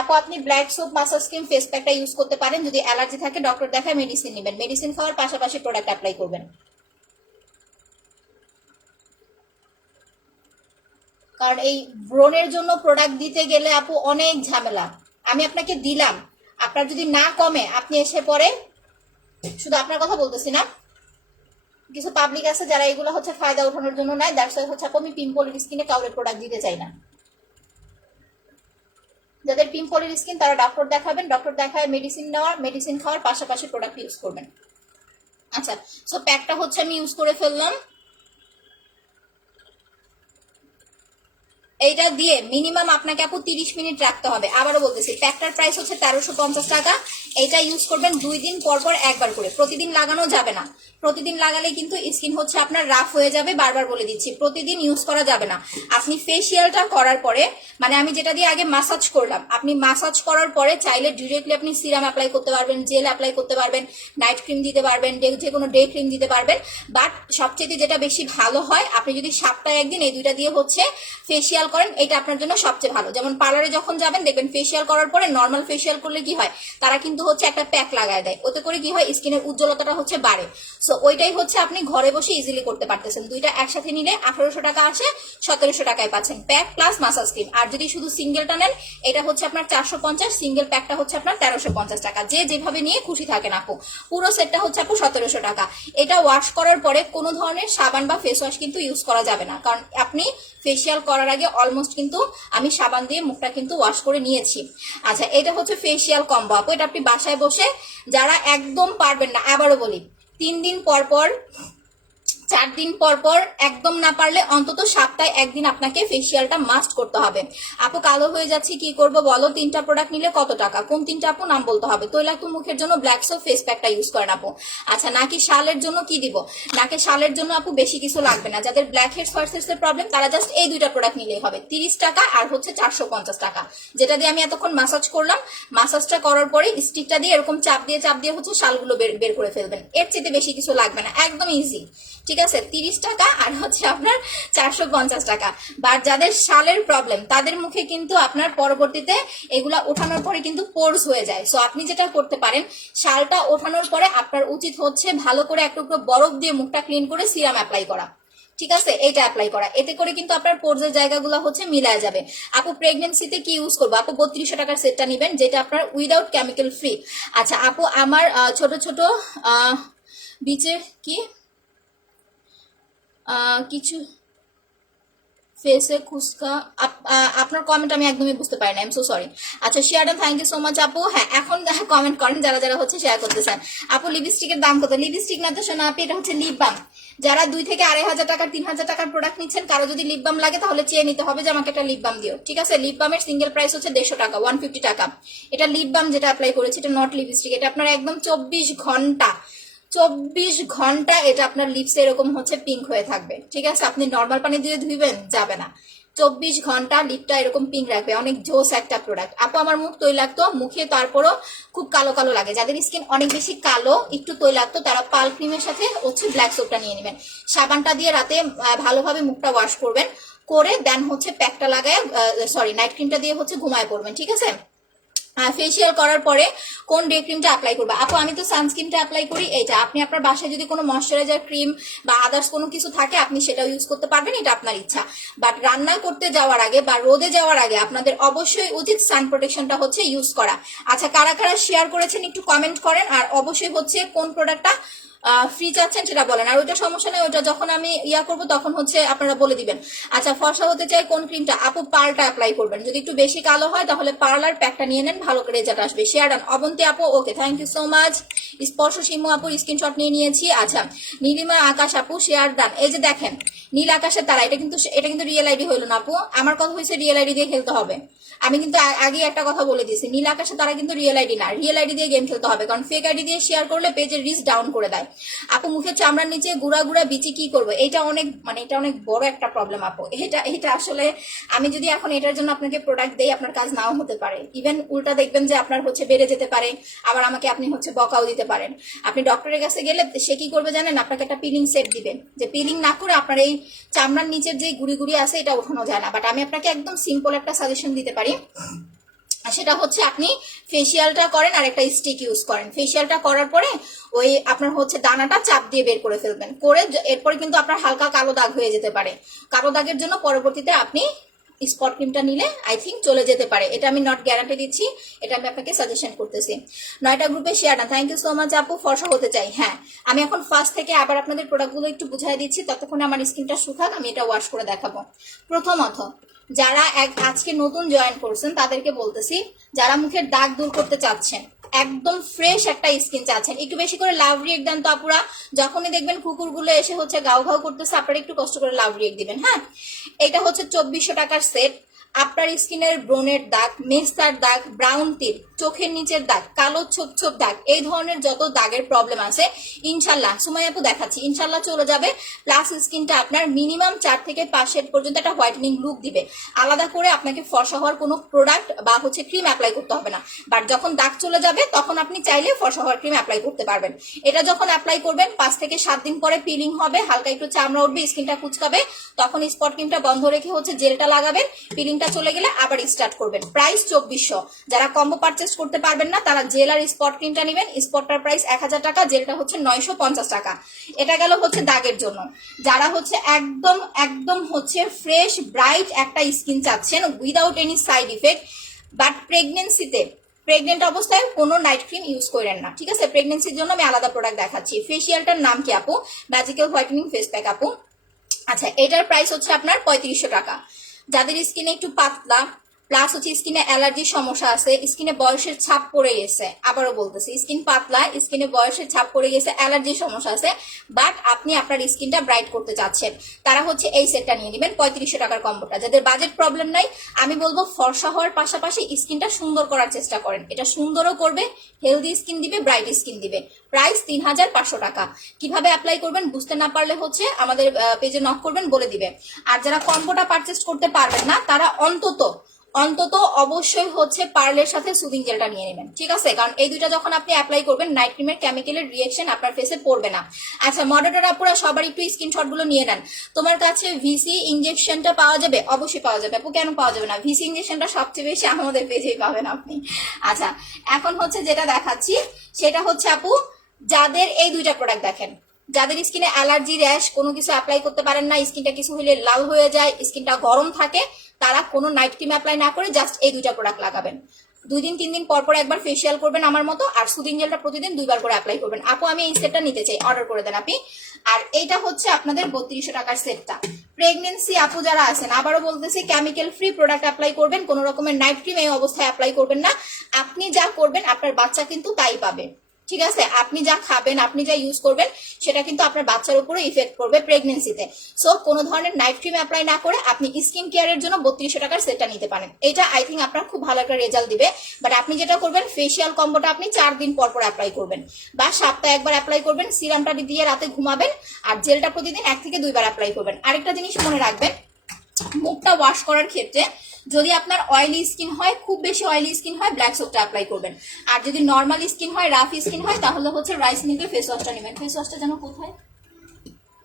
আপু আপনি black soap massage cream face প্যাকটা ইউজ করতে পারেন, যদি অ্যালার্জি থাকে ডক্টর দেখায় মেডিসিন নেবেন, মেডিসিন খাওয়ার পাশাপাশি প্রোডাক্ট অ্যাপ্লাই করবেন। কারণ এই ব্রণের জন্য প্রোডাক্ট দিতে গেলে আপু অনেক ঝামেলা। আমি আপনাকে দিলাম, আপনার যদি না কমে আপনি এসে পরে, শুধু আপনার কথা বলতেছি না, কিছু পাবলিক আছে যারা এগুলো হচ্ছে ফায়দা ওঠানোর জন্য নেয়, দ্যাটস ওয়াই হচ্ছে আপু আমি পিম্পলের স্কিনে কাউরে প্রোডাক্ট দিতে চাই না। যাদের পিম্পলের স্কিন তারা ডক্টর দেখাবেন, ডক্টর দেখায় মেডিসিন নেওয়ার, মেডিসিন খাওয়ার পাশাপাশি প্রোডাক্ট ইউজ করবেন। আচ্ছা, সো প্যাকটা হচ্ছে আমি ইউজ করে ফেললাম। এইটা দিয়ে মিনিমাম আপনাকে আপু 30 মিনিট রাখতে হবে। আবারও বলতেছি প্যাকটার প্রাইস হচ্ছে 1350 টাকা। এইটা ইউজ করবেন 2 দিন পর পর একবার করে, প্রতিদিন লাগানো যাবে না। প্রতিদিন লাগালে কিন্তু স্কিন হচ্ছে আপনার রাফ হয়ে যাবে, বারবার বলে দিচ্ছি প্রতিদিন ইউজ করা যাবে না। আপনি ফেসিয়ালটা করার পরে, মানে আমি যেটা দিয়ে আগে মাসাজ করলাম, আপনি মাসাজ করার পরে চাইলে ডিরেক্টলি আপনি সিরাম অ্যাপ্লাই করতে পারবেন, জেল অ্যাপ্লাই করতে পারবেন, নাইট ক্রিম দিতে পারবেন, যে কোনো ডে ক্রিম দিতে পারবেন। বাট সবচেয়ে যেটা বেশি ভালো হয়, আপনি যদি সপ্তাহে একদিন এই দুইটা দিয়ে হচ্ছে ফেসিয়াল করেন, এটা আপনার জন্য সবচেয়ে ভালো। যেমন পার্লারে যখন যাবেন দেখবেন ফেসিয়াল করার পরে, নর্মাল ফেসিয়াল করলে কি হয়, তারা কিন্তু হচ্ছে একটা প্যাক লাগায় দেয়, ওতে করে কি হয় স্কিনের উজ্জ্বলতাটা হচ্ছে বাড়ে। সো ওইটাই হচ্ছে আপনি ঘরে বসে ইজিলি করতে পারতেছেন। দুইটা একসাথে নিলে 1800 টাকা আসে, 1700 টাকায় পাচ্ছেন প্যাক প্লাস মাসাজ ক্রিম। আর যদি শুধু সিঙ্গেলটা নেন, এটা হচ্ছে আপনার 450, সিঙ্গেল প্যাকটা হচ্ছে আপনার 1350 টাকা। যে যেভাবে নিয়ে খুশি থাকেন আপু। পুরো সেটটা হচ্ছে আপু 1700 টাকা। এটা ওয়াশ করার পরে কোনো ধরনের সাবান বা ফেস ওয়াশ কিন্তু ইউজ করা যাবে না, কারণ আপনি ফেসিয়াল করার আগে অলমোস্ট কিন্তু আমি সাবান দিয়ে মুখটা কিন্তু ওয়াশ করে নিয়েছি। আচ্ছা, এটা হচ্ছে ফেসিয়াল কম্বো আপু, এটা আপনি বাসায় বসে, যারা একদম পারবেন না, আবারও বলি 3 দিন পর পর, 4 দিন পর পর, একদম না পারলে অন্তত সপ্তাহে একদিন আপনাকে ফেসিয়ালটা মাস্ট করতে হবে। আপু কালো হয়ে যাচ্ছে কি করব বলো, 3টা প্রোডাক্ট নিলে কত টাকা? কোন 3টা আপু নাম বলতে হবে? তৈলাক্ত মুখের জন্য ব্ল্যাক সোপ ফেস প্যাকটা ইউজ করেন আপু। আচ্ছা, নাকি শালের জন্য কি দিব? নাকি শালের জন্য আপু বেশি কিছু লাগবে না, যাদের ব্ল্যাক হেডস হোয়াইটস এর প্রবলেম তারা জাস্ট এই 2টা প্রোডাক্ট নিলেই হবে। 30 টাকা আর হচ্ছে 450 টাকা, যেটা দিয়ে আমি এতক্ষণ মাসাজ করলাম। মাসাজটা করার পরে স্টিকটা দিয়ে এরকম চাপ দিয়ে হচ্ছে শালগুলো বের করে ফেলবেন। এর চেয়ে বেশি কিছু লাগবে না, একদম ইজি। ঠিক ঠিক আছে, 30 টাকা আর হচ্ছে আপনার 450 টাকা। বাট যাদের শালের প্রবলেম তাদের মুখে কিন্তু আপনার পরবর্তীতে এগুলা ওঠানোর পরে কিন্তু পোরস হয়ে যায়। সো আপনি যেটা করতে পারেন, শালটা ওঠানোর পরে আপনার উচিত হচ্ছে ভালো করে এক টুকরো বরফ দিয়ে মুখটা ক্লিন করে সিরাম অ্যাপ্লাই করা, ঠিক আছে, এটা অ্যাপ্লাই করা। এতে করে কিন্তু আপনার পোরসের জায়গাগুলো হচ্ছে মিলায় যাবে। আপু প্রেগনেন্সিতে কি ইউজ করবো? আপু 3200 টাকার সেটটা নেবেন, যেটা আপনার উইদাউট কেমিক্যাল ফ্রি। আচ্ছা আপু, আমার ছোট ছোট বিচে কি কিছু ফেসে খুসকা, আপনার কমেন্ট আমি একদমই বুঝতে পারি না, আই এম সো সরি। আচ্ছা শিয়ারান, থ্যাংক ইউ সো মাচ আপু। হ্যাঁ, এখন কমেন্ট করেন যারা যারা হচ্ছে শেয়ার করতেছেন। আপু লিপস্টিকের দাম কত? লিপস্টিক না তো শোনা আপনি, এটা হচ্ছে লিপ বাম। যারা 2 থেকে 2500 টাকার 3000 টাকার প্রোডাক্ট নিচ্ছেন, কারো যদি লিপ বাম লাগে তাহলে চেয়ে নিতে হবে যে আমাকে একটা লিপ বাম দিও, ঠিক আছে। লিপ বামের সিঙ্গেল প্রাইস হচ্ছে 150 টাকা, 150 টাকা। এটা লিপ বাম যেটা অ্যাপ্লাই করেছি, এটা নট লিপস্টিক। এটা আপনার একদম 24 ঘন্টা এটা আপনার লিপসে এরকম হচ্ছে পিঙ্ক হয়ে থাকবে, ঠিক আছে। আপনি নর্মাল পানি দিয়ে ধুইবেন, যাবে না। 24 ঘন্টা লিপটা এরকম পিঙ্ক রাখবে, অনেক জোস একটা প্রোডাক্ট। আপু আমার মুখ তৈলাক্ত, মুখে তারপরও খুব কালো কালো লাগে। যাদের স্কিন অনেক বেশি কালো, একটু তৈলাক্ত, তারা পাল ক্রিমের সাথে হচ্ছে ব্ল্যাক সোপটা নিয়ে নেবেন। সাবানটা দিয়ে রাতে ভালোভাবে মুখটা ওয়াশ করবেন, করে দেন হচ্ছে প্যাকটা লাগায়, নাইট ক্রিমটা দিয়ে হচ্ছে ঘুমায় পড়বেন, ঠিক আছে। ফেসিয়াল করার পরে কোন ডে ক্রিমটা অ্যাপ্লাই করবে? আপু আমি তো সানস্ক্রিনটা অ্যাপ্লাই করি এইটা। আপনি আপনার বাসায় যদি কোনো ময়শ্চারাইজার ক্রিম বা আদার্স কোনো কিছু থাকে আপনি সেটাও ইউজ করতে পারবেন, এটা আপনার ইচ্ছা। বাট রান্না করতে যাওয়ার আগে বা রোদে যাওয়ার আগে আপনাদের অবশ্যই উচিত সান প্রোটেকশনটা হচ্ছে ইউজ করা। আচ্ছা, কারা কারা শেয়ার করেছেন একটু কমেন্ট করেন, আর অবশ্যই হচ্ছে কোন প্রোডাক্টটা ফ্রি চাচ্ছেন সেটা বলেন। আর ওইটা সমস্যা নেই, ওইটা যখন আমি করবো তখন হচ্ছে আপনারা বলে দিবেন। আচ্ছা, ফর্সা হতে চাই কোন ক্রিমটা? আপু পার্লটা অ্যাপ্লাই করবেন, যদি একটু বেশি কালো হয় তাহলে পার্লার প্যাকটা নিয়ে নেন, ভালো করে রেজাল্ট আসবে। Share done. অবন্তী আপু, okay, thank you so much. Sparsha Simu আপুর স্ক্রিনশট নিয়ে নিয়েছি। আচ্ছা, নীলিমা আকাশ আপু শেয়ার ডান। এই যে দেখেন নীল আকাশের তারা, এটা কিন্তু রিয়েল আইডি হইলো না আপু, আমার কথা হয়েছে রিয়েল আইডি দিয়ে খেলতে হবে। আমি কিন্তু আগে একটা কথা বলে দিয়েছি, নীল আকাশে তারা কিন্তু রিয়েল আইডি না, রিয়েল আইডি দিয়ে গেম খেলতে হবে, কারণ ফেক আইডি দিয়ে শেয়ার করলে পেজের রিচ ডাউন করে দেয়। আপু মুখের চামড়ার নিচে গুড়া গুড়া বিচি কি করবো? এটা অনেক বড় একটা প্রবলেম আপু। এটা আসলে আমি যদি এখন এটার জন্য আপনাকে প্রোডাক্ট দেই, আপনার কাজ নাও হতে পারে। ইভেন উল্টা দেখবেন যে আপনার হচ্ছে বেড়ে যেতে পারে, আবার আমাকে আপনি হচ্ছে বকাও দিতে পারেন। আপনি ডক্টরের কাছে গেলে সে কি করবে জানেন? আপনাকে একটা পিলিং সেট দিবে, যে পিলিং না করে আপনার এই চামড়ার নিচের যে গুড়ি গুড়ি আছে এটা ওঠানো যায় না। বাট আমি আপনাকে একদম সিম্পল একটা সাজেশন দিতে পারি, সেটা হচ্ছে আপনি ফেসিয়ালটা করেন আর একটা স্টিক ইউজ করেন। ফেসিয়ালটা করার পরে ওই আপনার হচ্ছে দানাটা চাপ দিয়ে বের করে ফেলবেন, করে এরপরে কিন্তু আপনার হালকা কালো দাগ হয়ে যেতে পারে। কালো দাগের জন্য পরবর্তীতে আপনি স্পট ক্রিমটা নিলে আই থিঙ্ক চলে যেতে পারে। এটা আমি নট গ্যারান্টি দিচ্ছি, এটা আমি আপনাকে সাজেশন করতেছি। 9টা গ্রুপে শেয়ার না, থ্যাংক ইউ সো মাচ আপু। ফর্সা হতে চাই, হ্যাঁ আমি এখন ফার্স্ট থেকে আবার আপনাদের প্রোডাক্টগুলো একটু বুঝাই দিচ্ছি, ততক্ষণে আমার স্কিনটা শুকাক, আমি এটা ওয়াশ করে দেখাবো। প্রথমত যারা আজকে নতুন জয়েন করছেন তাদেরকে বলতেছি, যারা মুখের দাগ দূর করতে চাচ্ছেন, একদম ফ্রেশ একটা স্কিন চাচ্ছেন, একটু বেশি করে লাভ রিয়েক্ট দেন তো আপুরা। যখনই দেখবেন কুকুরগুলো এসে হচ্ছে গাও ঘাও করতেছে, আপনারা একটু কষ্ট করে লাভ রিয়েক্ট দিবেন। হ্যাঁ, এটা হচ্ছে 2400 টাকার সেট। আপনার স্কিনের ব্রনের দাগ, মেস্তার দাগ, ব্রাউন টিপ, চোখের নিচের দাগ, কালো ছোপ ছোপ দাগ, এই ধরনের যত দাগের প্রবলেম আছে ইনশাল্লাহ, সুমাইয়া আপু দেখাচ্ছি, ইনশাল্লাহ চলে যাবে। প্লাস স্কিনটা আপনার মিনিমাম 4 থেকে 5 শেড পর্যন্ত একটা হোয়াইটেনিং লুক দিবে। আলাদা করে আপনাকে ফর্সা হওয়ার কোনো প্রোডাক্ট বা হচ্ছে ক্রিম অ্যাপ্লাই করতে হবে না। বাট যখন দাগ চলে যাবে তখন আপনি চাইলে ফর্সা হওয়ার ক্রিম অ্যাপ্লাই করতে পারবেন। এটা যখন অ্যাপ্লাই করবেন 5 থেকে 7 দিন পরে পিলিং হবে, হালকা একটু চামড়া উঠবে, স্কিনটা কুচকাবে, তখন স্পট ক্রিমটা বন্ধ রেখে হচ্ছে জেলটা লাগাবেন। পিলিংটা চলে গেলে আবার স্টার্ট করবেন। প্রাইস 2400। যারা কম্বো পারচেজ করতে পারবেন না তারা জেল আর স্পট ক্রিমটা নেবেন। স্পটটার প্রাইস 1000 টাকা, জেলটা হচ্ছে 950 টাকা। এটা গেল হচ্ছে দাগের জন্য। যারা হচ্ছে একদম হচ্ছে ফ্রেশ ব্রাইট একটা স্কিন চাচ্ছেন without any side effect, but pregnant অবস্থায় কোনো নাইট ক্রিম ইউজ করেন না, ঠিক আছে। প্রেগনেন্সির জন্য আমি আলাদা প্রোডাক্ট দেখাচ্ছি। ফেসিয়ালটার নাম কি আপু? ম্যাজিক্যাল হোয়াইটেনিং ফেস প্যাক আপু। আচ্ছা, এটার প্রাইস হচ্ছে আপনার 3500 টাকা। যাদের স্কিনে একটু পাতলা, প্লাস হচ্ছে স্কিনে অ্যালার্জির সমস্যা আছে, স্কিনে বয়সের ছাপ পড়ে গেছে, আবারও বলতেছি স্কিন পাতলা, স্কিনে বয়সের ছাপ পড়ে গেছে, অ্যালার্জির সমস্যা আছে, বাট আপনি আপনার স্কিনটা ব্রাইট করতে চাচ্ছেন, তারা হচ্ছে এই সেটটা নিয়ে নেবেন 3500 টাকার কম্বোটা। যাদের বাজেট প্রবলেম নাই, আমি বলবো ফর্সা হওয়ার পাশাপাশি স্কিনটা সুন্দর করার চেষ্টা করেন। এটা সুন্দরও করবে, হেলদি স্কিন দিবে, ব্রাইট স্কিন দিবে। প্রাইস 3500 টাকা। কিভাবে অ্যাপ্লাই করবেন বুঝতে না পারলে হচ্ছে আমাদের পেজে নক করবেন, বলে দিবে। আর যারা কম্বোটা পারচেস করতে পারবেন না তারা অন্তত অন্তত অবশ্যই হচ্ছে পার্লের সাথে সুদিং জেলটা নিয়ে নেবেন, ঠিক আছে? কারণ এই দুইটা যখন আপনি অ্যাপ্লাই করবেন নাইট ক্রিমের কেমিক্যালের রিয়েকশন আপনার ফেসে পড়বে না। আচ্ছা মডারেটর আপুরা সবার একটু স্ক্রিনশট গুলো নিয়ে নেন। তোমার কাছে ভিসি ইনজেকশনটা পাওয়া যাবে? অবশ্যই পাওয়া যাবে আপু, কেন পাওয়া যাবে না? ভিসি ইনজেকশনটা সবচেয়ে বেশি আমাদের পেজেই পাবেন আপনি। আচ্ছা এখন হচ্ছে যেটা দেখাচ্ছি সেটা হচ্ছে আপু, যাদের এই দুইটা প্রোডাক্ট দেখেন, যাদের স্কিনে অ্যালার্জি র্যাশ কোনো কিছু অ্যাপ্লাই করতে পারেন না, স্কিনটা কিছু হলে লাল হয়ে যায়, স্কিনটা গরম থাকে, তারা কোনো নাইট ক্রিম অ্যাপ্লাই না করে জাস্ট এই দুইটা প্রোডাক্ট লাগাবেন। 2 দিন 3 দিন পর পর একবার ফেসিয়াল করবেন আমার মতো, আর সুদিং জেলটা প্রতিদিন 2বার করে অ্যাপ্লাই করবেন। আপু আমি এই সেটটা নিতে চাই, অর্ডার করে দেন আপনি। আর এইটা হচ্ছে আপনাদের 3200 টাকার সেটটা। প্রেগনেন্সি আপু যারা আছেন, আবারও বলতেছি কেমিক্যাল ফ্রি প্রোডাক্ট অ্যাপ্লাই করবেন, কোনো রকমের নাইট ক্রিম এই অবস্থায় অ্যাপ্লাই করবেন না। আপনি যা করবেন আপনার বাচ্চা কিন্তু তাই পাবে, ঠিক আছে? আপনি যা খাবেন, আপনি যা ইউজ করবেন সেটা কিন্তু আপনার বাচ্চার উপরে ইফেক্ট করবে প্রেগনেন্সিতে। সো কোনো ধরনের নাইট ক্রিম অ্যাপ্লাই না করে আপনি স্কিন কেয়ারের জন্য 3200 টাকার সেটটা নিতে পারেন। এটা আই থিঙ্ক আপনার খুব ভালো একটা রেজাল্ট দিবে। বাট আপনি যেটা করবেন, ফেসিয়াল কম্বোটা আপনি 4 দিন পর পর অ্যাপ্লাই করবেন, বা সপ্তাহে একবার অ্যাপ্লাই করবেন, সিরামটা দিয়ে রাতে ঘুমাবেন, আর জেলটা প্রতিদিন 1 থেকে 2 বার অ্যাপ্লাই করবেন। আরেকটা জিনিস মনে রাখবেন, মুখটা ওয়াশ করার ক্ষেত্রে যদি আপনার অয়েলি স্কিন হয়, খুব বেশি অয়েলি স্কিন হয়, ব্ল্যাক সোপটা অ্যাপ্লাই করবেন। আর যদি নর্মাল স্কিন হয়, রাফ স্কিন হয়, তাহলে হচ্ছে রাইস মিল্কের ফেস ওয়াশটা নেবেন। ফেস ওয়াশটা যেন কোথায়,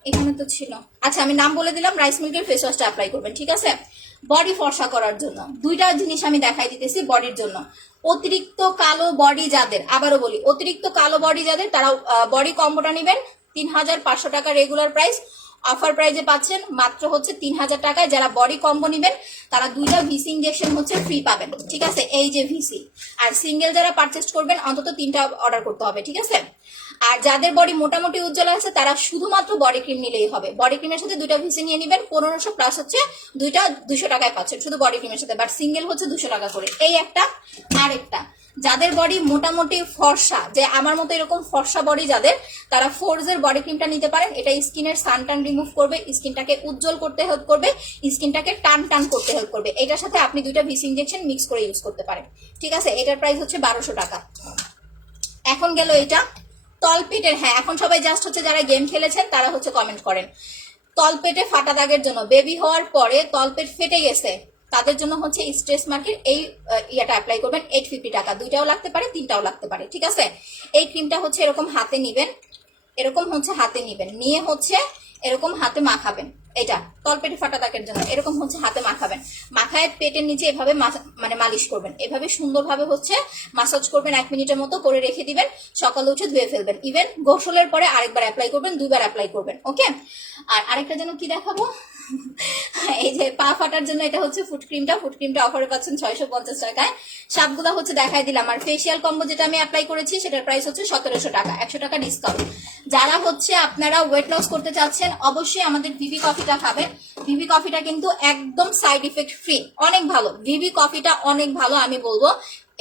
এখানে তো ছিল। আচ্ছা আমি নাম বলে দিলাম, রাইস মিল্কের ফেস ওয়াশটা অ্যাপ্লাই করবেন, ঠিক আছে? বডি ফর্সা করার জন্য দুইটা জিনিস আমি দেখাই দিতেছি বডির জন্য। অতিরিক্ত কালো বডি যাদের, আবারও বলি অতিরিক্ত কালো বডি যাদের, তারা বডি কম্বোটা নেবেন 3500 টাকা রেগুলার প্রাইস, অফার প্রাইজে পাচ্ছেন মাত্র হচ্ছে 3000 টাকায়। যারা বডি কম্বো নেবেন তারা 2টা ভিসি ইনজেকশন হচ্ছে ফ্রি পাবেন, ঠিক আছে? এই যে ভিসি। আর সিঙ্গেল যারা পারচেস করবেন অন্তত 3টা অর্ডার করতে হবে, ঠিক আছে? আর যাদের বডি মোটামুটি উজ্জ্বল আছে তারা শুধুমাত্র বডি ক্রিম নিলেই হবে। বডি ক্রিমের সাথে 2টা ভিসি নিয়ে নেবেন, 1500 প্লাস হচ্ছে 2টা 200 টাকায় পাচ্ছেন শুধু বডি ক্রিমের সাথে। বাট সিঙ্গেল হচ্ছে 200 টাকা করে। এই একটা। আরেকটা, যাদের বডি মোটামুটি ফর্সা, যে আমার মতো এরকম ফর্সা বডি যাদের, তারা ফোর্জের বডি ক্রিমটা নিতে পারেন। এটা স্কিনের সানটান রিমুভ করবে, স্কিনটাকে উজ্জ্বল করতে হেল্প করবে, স্কিনটাকে টান টান করতে হেল্প করবে। এটার সাথে আপনি 2টা ভিসি ইনজেকশন মিক্স করে ইউজ করতে পারেন, ঠিক আছে? এটার প্রাইস হচ্ছে 1200 টাকা। এখন গেল এটা তলপেটের। হ্যাঁ এখন সবাই জাস্ট হচ্ছে যারা গেম খেলেছেন তারা হচ্ছে কমেন্ট করেন। তলপেটে ফাটা দাগের জন্য, বেবি হওয়ার পরে তলপেট ফেটে গেছে, তাদের জন্য হচ্ছে স্ট্রেস মার্কের এই ইয়াটা অ্যাপ্লাই করবেন 850 টাকা। 2টাও লাগতে পারে, 3টাও লাগতে পারে, ঠিক আছে? এই ক্রিমটা হচ্ছে এরকম হাতে নিবেন, এরকম হচ্ছে হাতে নিবেন, নিয়ে হচ্ছে এরকম হাতে মাখাবেন। এটা তলপেটে ফাটা দাগের জন্য এরকম হচ্ছে হাতে মাখাবেন, মাখায় পেটের নিচে এভাবে মানে মালিশ করবেন, এভাবে সুন্দরভাবে হচ্ছে মাসাজ করবেন, 1 মিনিটের মতো করে রেখে দিবেন, সকালে উঠে ধুয়ে ফেলবেন। ইভেন গোসলের পরে আরেকবার অ্যাপ্লাই করবেন, 2বার অ্যাপ্লাই করবেন, ওকে? আর আরেকটা যেন কি দেখাবো, এই যে পা ফাটার জন্য এটা হচ্ছে ফুট ক্রিমটা। ফুট ক্রিমটা অফারে পাচ্ছেন 650 টাকায়। সবগুলা হচ্ছে দেখাই দিলাম। আর ফেসিয়াল কম্বো যেটা আমি অ্যাপ্লাই করেছি সেটার প্রাইস হচ্ছে 1700 টাকা, 100 টাকা ডিসকাউন্ট। যারা হচ্ছে আপনারা ওয়েট লস করতে চাচ্ছেন অবশ্যই আমাদের ভিভি কফিটা খাবেন। ভিভি কফিটা কিন্তু একদম সাইড ইফেক্ট ফ্রি, অনেক ভালো। ভিভি কফিটা অনেক ভালো, আমি বলবো,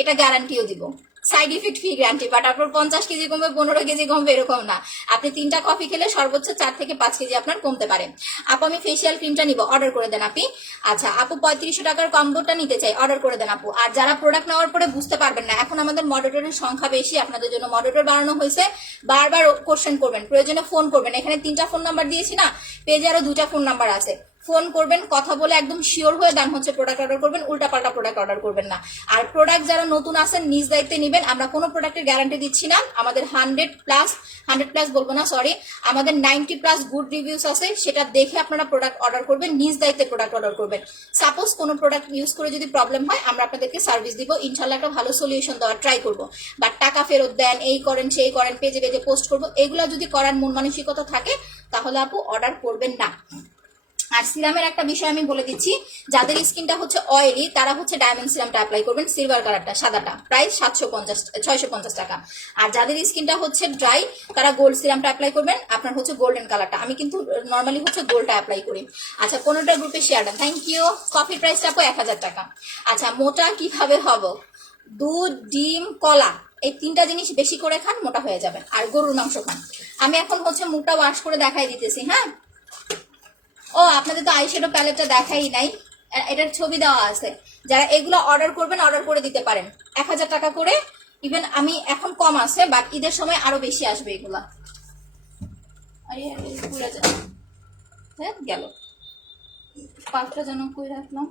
এটা গ্যারান্টিও দিব। Side effect free guarantee. But আপনার 50 কেজি কমবে, 15 কেজি কমবে এরকম না। আপনি 3টা কফি খেলে সর্বোচ্চ 4 থেকে 5 কেজি আপনার কমতে পারে। আপু আমি ফেসিয়াল ক্রিমটা নিব, অর্ডার করে দেন আপনি। আচ্ছা আপু 3500 টাকার কম্বোটা নিতে চাই, অর্ডার করে দেন আপু। আর যারা প্রোডাক্ট নেওয়ার পরে বুঝতে পারবেন না, এখন আমাদের মডারেটরের সংখ্যা বেশি, আপনাদের জন্য মডারেটর বাড়ানো হয়েছে। বারবার কোশ্চেন করবেন, প্রয়োজনে ফোন করবেন। এখানে 3টা ফোন নাম্বার দিয়েছি না, পেজে আরো 2টা ফোন নাম্বার আছে। ফোন করবেন, কথা বলে একদম শিওর হয়ে দাম হচ্ছে প্রোডাক্ট অর্ডার করবেন, উল্টাপাল্টা প্রোডাক্ট অর্ডার করবেন না। আর প্রোডাক্ট যারা নতুন আছেন নিজ দায়িত্বে নেবেন, আমরা কোনো প্রোডাক্টের গ্যারান্টি দিচ্ছি না। আমাদের 100 প্লাস বলবো না, সরি, আমাদের 90 প্লাস গুড রিভিউস আছে, সেটা দেখে আপনারা প্রোডাক্ট অর্ডার করবেন, নিজ দায়িত্বে প্রোডাক্ট অর্ডার করবেন। সাপোজ কোনো প্রোডাক্ট ইউজ করে যদি প্রবলেম হয়, আমরা আপনাদেরকে সার্ভিস দিব, ইনশাল্লাহ একটা ভালো সলিউশন দেওয়ার ট্রাই করবো। বাট টাকা ফেরত দেন, এই করেন সেই করেন, পেজে পেজে পোস্ট করবো, এগুলো যদি করার মন মানসিকতা থাকে তাহলে আপু অর্ডার করবেন না। আর সিরামের একটা বিষয় আমি বলে দিচ্ছি, যাদের স্কিনটা হচ্ছে অয়েলি তারা হচ্ছে ডায়মন্ড সিরামটা অ্যাপ্লাই করবেন, সিলভার কালারটা, সাদাটা, প্রাইস 650 টাকা। আর যাদের স্কিনটা হচ্ছে ড্রাই তারা গোল্ড সিরামটা অ্যাপ্লাই করবেন, আপনার হচ্ছে গোল্ডেন কালারটা। আমি কিন্তু নর্মালি হচ্ছে গোল্ডটা অ্যাপ্লাই করি। আচ্ছা 15টা গ্রুপে শেয়ার দেন, থ্যাংক ইউ। কফির প্রাইসটা আপু 1000 টাকা। আচ্ছা মোটা কিভাবে হব, দুধ, ডিম, কলা, এই 3টা জিনিস বেশি করে খান, মোটা হয়ে যাবেন। আর গরুর মাংস খান। আমি এখন হচ্ছে মুখটা ওয়াশ করে দেখাই দিতেছি। হ্যাঁ ও আপনাদের তো আইশ্যাডো প্যালেটটা দেখাই নাই, এটার ছবি দেওয়া আছে। যারা এগুলো অর্ডার করবেন অর্ডার করে দিতে পারেন, 1000 টাকা করে। ইভেন আমি এখন কম আছে, বাট ঈদের সময় আরো বেশি আসবে এগুলা। গেল পাঁচটা যেন কই রাখলাম,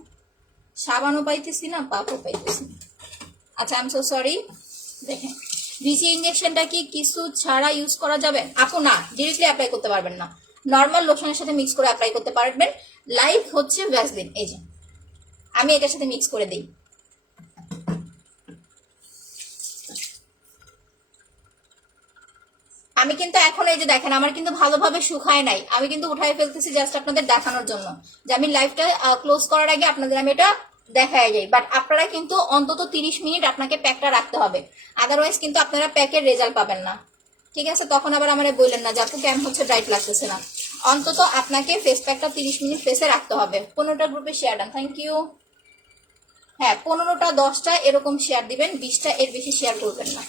সাবানও পাইতেছি না, পাপও পাইতেছি না। আচ্ছা, আই এম সো সরি। দেখেন, ভিসি ইঞ্জেকশনটা কি কিছু ছাড়া ইউজ করা যাবে আপু? না, ডিরেক্টলি অ্যাপ্লাই করতে পারবেন না, নর্মাল লোশনের সাথে মিক্স করে অ্যাপ্লাই করতে পারবেন। লাইক হচ্ছে ভ্যাসলিন, এই যে আমি এটার সাথে মিক্স করে দিই। আমি কিন্তু এখন এই যে দেখেন আমার কিন্তু ভালোভাবে শুকায় নাই, আমি কিন্তু উঠাই ফেলতেছি জাস্ট আপনাদের দেখানোর জন্য যে আমি লাইভটা ক্লোজ করার আগে আপনাদের আমি এটা দেখায় যাই। বাট আপনারা কিন্তু অন্তত 30 মিনিট আপনাকে প্যাকটা রাখতে হবে, আদারওয়াইজ কিন্তু আপনারা প্যাকের রেজাল্ট পাবেন না, ঠিক আছে? তখন আবার আমার বললেন না যে আপু কেমন হচ্ছে ব্রাইট লাগতেছে না। অন্তত আপনাকে ফেস প্যাকটা 30 মিনিট ফেসে রাখতে হবে। 15টা গ্রুপে শেয়ার ডান, থ্যাংক ইউ। হ্যাঁ, 15টা 10টা এরকম শেয়ার দিবেন, 20টা এর বেশি শেয়ার করবেন না।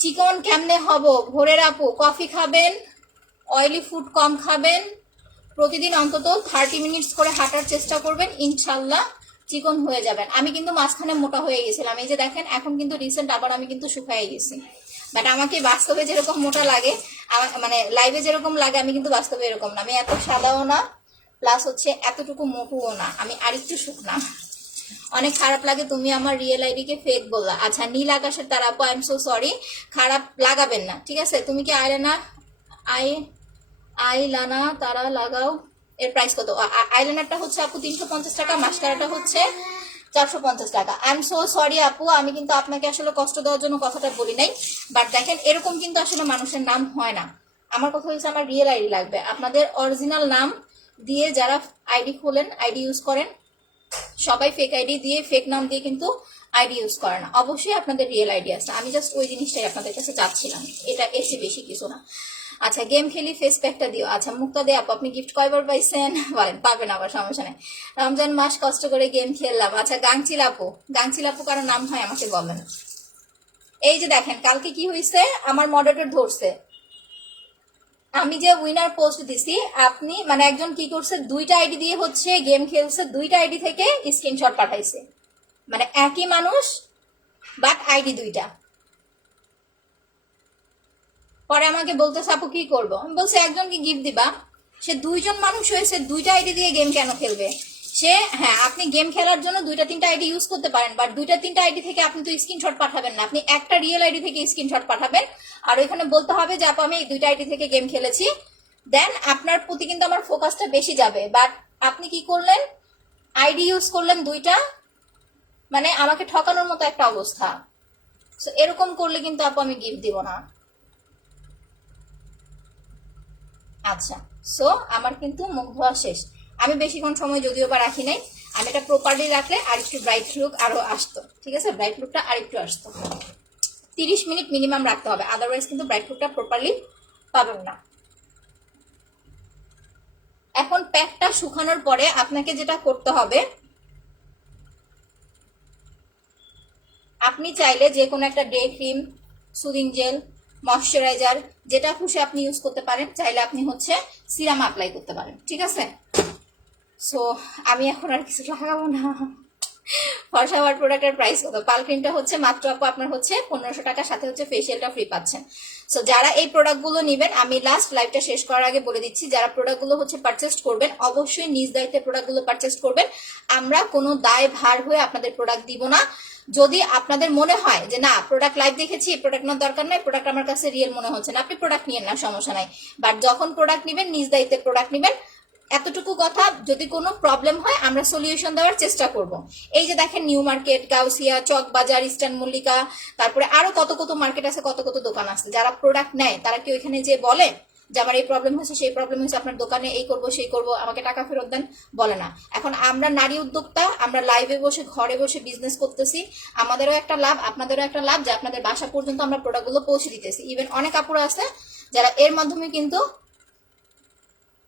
চিকন কেমনে হব ভোরের আপু? কফি খাবেন, অয়েলি ফুড কম খাবেন, প্রতিদিন অন্তত 30 মিনিটস করে হাঁটার চেষ্টা করবেন, ইনশাল্লাহ চিকন হয়ে যাবেন। আমি কিন্তু মাঝখানে মোটা হয়ে গেছিলাম, এই যে দেখেন এখন কিন্তু রিসেন্ট আবার আমি কিন্তু শুকাই গেছি। বাট আমাকে বাস্তবে যেরকম মোটা লাগে, মানে লাইভে যেরকম লাগে, আমি কিন্তু বাস্তবে এরকম না। আমি এত সাদাও না, প্লাস হচ্ছে এতটুকু মোটুও না, আমি আরেকটু শুকনা। অনেক খারাপ লাগে তুমি আমার রিয়েল আইডি কে ফেক বললা। আচ্ছা, নীল আকাশের তারা আপু, আই এম সো সরি, খারাপ লাগাবেন না, ঠিক আছে? তুমি কি আইলানা তারা লাগাও, এর প্রাইস কত? আইলাইনারটা হচ্ছে আপু 350 টাকা, মাস্কারাটা হচ্ছে 450 টাকা। আই এম সো সরি আপু, আমি কিন্তু আপনাকে আসলে কষ্ট দেওয়ার জন্য কথাটা বলি নাই। বাট দেখেন, এরকম কিন্তু আসলে মানুষের নাম হয় না। আমার কথা হচ্ছে আমার রিয়েল আইডি লাগবে। আপনাদের অরিজিনাল নাম দিয়ে যারা আইডি খোলেন, আইডি ইউজ করেন, সবাই ফেক আইডি দিয়ে, ফেক নাম দিয়ে কিন্তু আইডি ইউজ করে না। অবশ্যই আপনাদের রিয়েল আইডি আছে, আমি জাস্ট ওই জিনিসটাই আপনাদের কাছে চাচ্ছিলাম, এটা এসে বেশি কিছু না। আচ্ছা, গেম খেলি ফেস প্যাকটা দিও। আচ্ছা, মুক্তা দে আপু, আপনি গিফট কয়বার পাইছেন বলেন? পাবেন, আবার সমস্যা নেই। রমজান মাস কষ্ট করে গেম খেললাম। আচ্ছা, গাংচিল আপু কারো নাম হয় আমাকে বলেন। এই যে দেখেন, কালকে কি হয়েছে, আমার মডারেটর ধরছে, আমি যে উইনার পোস্ট দিছি, আপনি মানে একজন কি করছে, 2টা আইডি দিয়ে হচ্ছে গেম খেলছে, 2টা আইডি থেকে স্ক্রিনশট পাঠাইছে, মানে একই মানুষ বাট আইডি 2টা। পরে আমাকে বলতেছে আপু কি করবো, আমি বলছি একজনকে গিফট দিবা। সে 2জন মানুষ হয়েছে, 2টা আইডি দিয়ে গেম কেন খেলবে সে? হ্যাঁ, আপনি গেম খেলার জন্য 2টা 3টা আইডি ইউজ করতে পারেন, বাট 2টা 3টা আইডি থেকে আপনি তো স্ক্রিনশট পাঠাবেন না, আপনি একটা রিয়েল আইডি থেকে স্ক্রিনশট পাঠাবেন। আর ওইখানে বলতে হবে যে আপু আমি এই 2টা আইডি থেকে গেম খেলেছি, দেন আপনার প্রতি কিন্তু আমার ফোকাসটা বেশি যাবে। বাট আপনি কি করলেন, আইডি ইউজ করলেন 2টা, মানে আমাকে ঠকানোর মতো একটা অবস্থা। এরকম করলে কিন্তু আপু আমি গিফট দিব না। আচ্ছা, সো আমার কিন্তু মুখ ধোয়া শেষ। আমি বেশিক্ষণ সময় যদিও বা রাখি নাই, আমি এটা প্রপারলি রাখলে আর একটু ব্রাইট লুক আরো আসতো, ঠিক আছে? ব্রাইট লুকটা আর একটু আসতো। 30 মিনিট মিনিমাম রাখতে হবে, আদারওয়াইজ কিন্তু ব্রাইট লুকটা প্রপারলি পাবেন না। এখন প্যাকটা শুকানোর পরে আপনাকে যেটা করতে হবে, আপনি চাইলে যে কোনো একটা day cream, soothing jail, moisturiser, যেটা খুশি আপনি ইউজ করতে পারেন। চাইলে আপনি হচ্ছে সিরাম অ্যাপ্লাই করতে পারেন, ঠিক আছে? সো আমি এখন আর কিছু লাগাবো না। ফর্সা হওয়ার প্রোডাক্টের প্রাইস কত? পাল ক্রিমটা হচ্ছে মাত্র আপু আপনার হচ্ছে 1500 টাকা, সাথে হচ্ছে ফেসিয়ালটা ফ্রি পাচ্ছেন। সো যারা এই প্রোডাক্টগুলো নেবেন, আমি লাস্ট লাইভটা শেষ করার আগে বলে দিচ্ছি, যারা প্রোডাক্টগুলো হচ্ছে পারচেস করবেন, অবশ্যই নিজ দায়িত্বে প্রোডাক্টগুলো পারচেস করবেন। আমরা কোনো দায় ভার হয়ে আপনাদের প্রোডাক্ট দিব না। যদি আপনাদের মনে হয় যে না, প্রোডাক্ট লাইভ দেখেছি, প্রোডাক্ট নেওয়ার দরকার নাই, প্রোডাক্ট আমার কাছে রিয়েল মনে হচ্ছে না, আপনি প্রোডাক্ট নিয়েন না, সমস্যা নাই। বাট যখন প্রোডাক্ট নেবেন, নিজ দায়িত্বে প্রোডাক্ট নেবেন। এতটুকু কথা, যদি কোনো প্রবলেম হয় আমরা সলিউশন দেওয়ার চেষ্টা করব। এই যে দেখেন, নিউ মার্কেট, গাউসিয়া, চক বাজার, ইস্টার্ন মল্লিকা, তারপরে আরো কত কত মার্কেট আছে, কত কত দোকান আছে। যারা প্রোডাক্ট নেয় তারা কি ওইখানে যে বলে যে আমার এই প্রবলেম হয়েছে, সেই প্রবলেম হয়েছে, আপনার দোকানে এই করবো সেই করবো, আমাকে টাকা ফেরত দেন, বলে না। এখন আমরা নারী উদ্যোক্তা, আমরা লাইভে বসে ঘরে বসে বিজনেস করতেছি, আমাদেরও একটা লাভ, আপনাদেরও একটা লাভ যে আপনাদের বাসা পর্যন্ত আমরা প্রোডাক্টগুলো পৌঁছে দিতেছি। ইভেন অনেক আপুরা আছে যারা এর মাধ্যমে কিন্তু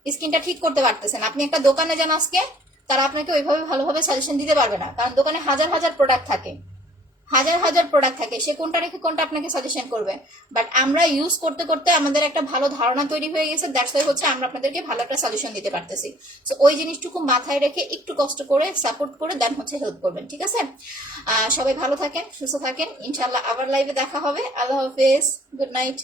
স্কিনটা ঠিক করতে পারতেছেন। আপনি একটা দোকানে যান আজকে, তারা আপনাকে ওইভাবে ভালোভাবে সাজেশন দিতে পারবে না, কারণ দোকানে হাজার হাজার প্রোডাক্ট থাকে, হাজার হাজার প্রোডাক্ট থাকে, সে কোনটা রেখে কোনটা আপনাকে সাজেশন করবে। বাট আমরা ইউজ করতে করতে আমাদের একটা ভালো ধারণা তৈরি হয়ে গেছে, দ্যাটস ওয়াই হচ্ছে আমরা আপনাদেরকে ভালো একটা সাজেশন দিতে পারতেছি। সো ওই জিনিসটুকু মাথায় রেখে একটু কষ্ট করে সাপোর্ট করে দেন হচ্ছে হেল্প করবেন, ঠিক আছে? সবাই ভালো থাকেন, সুস্থ থাকেন, ইনশাল্লাহ আবার লাইভে দেখা হবে। আল্লাহ হাফেজ, গুড নাইট।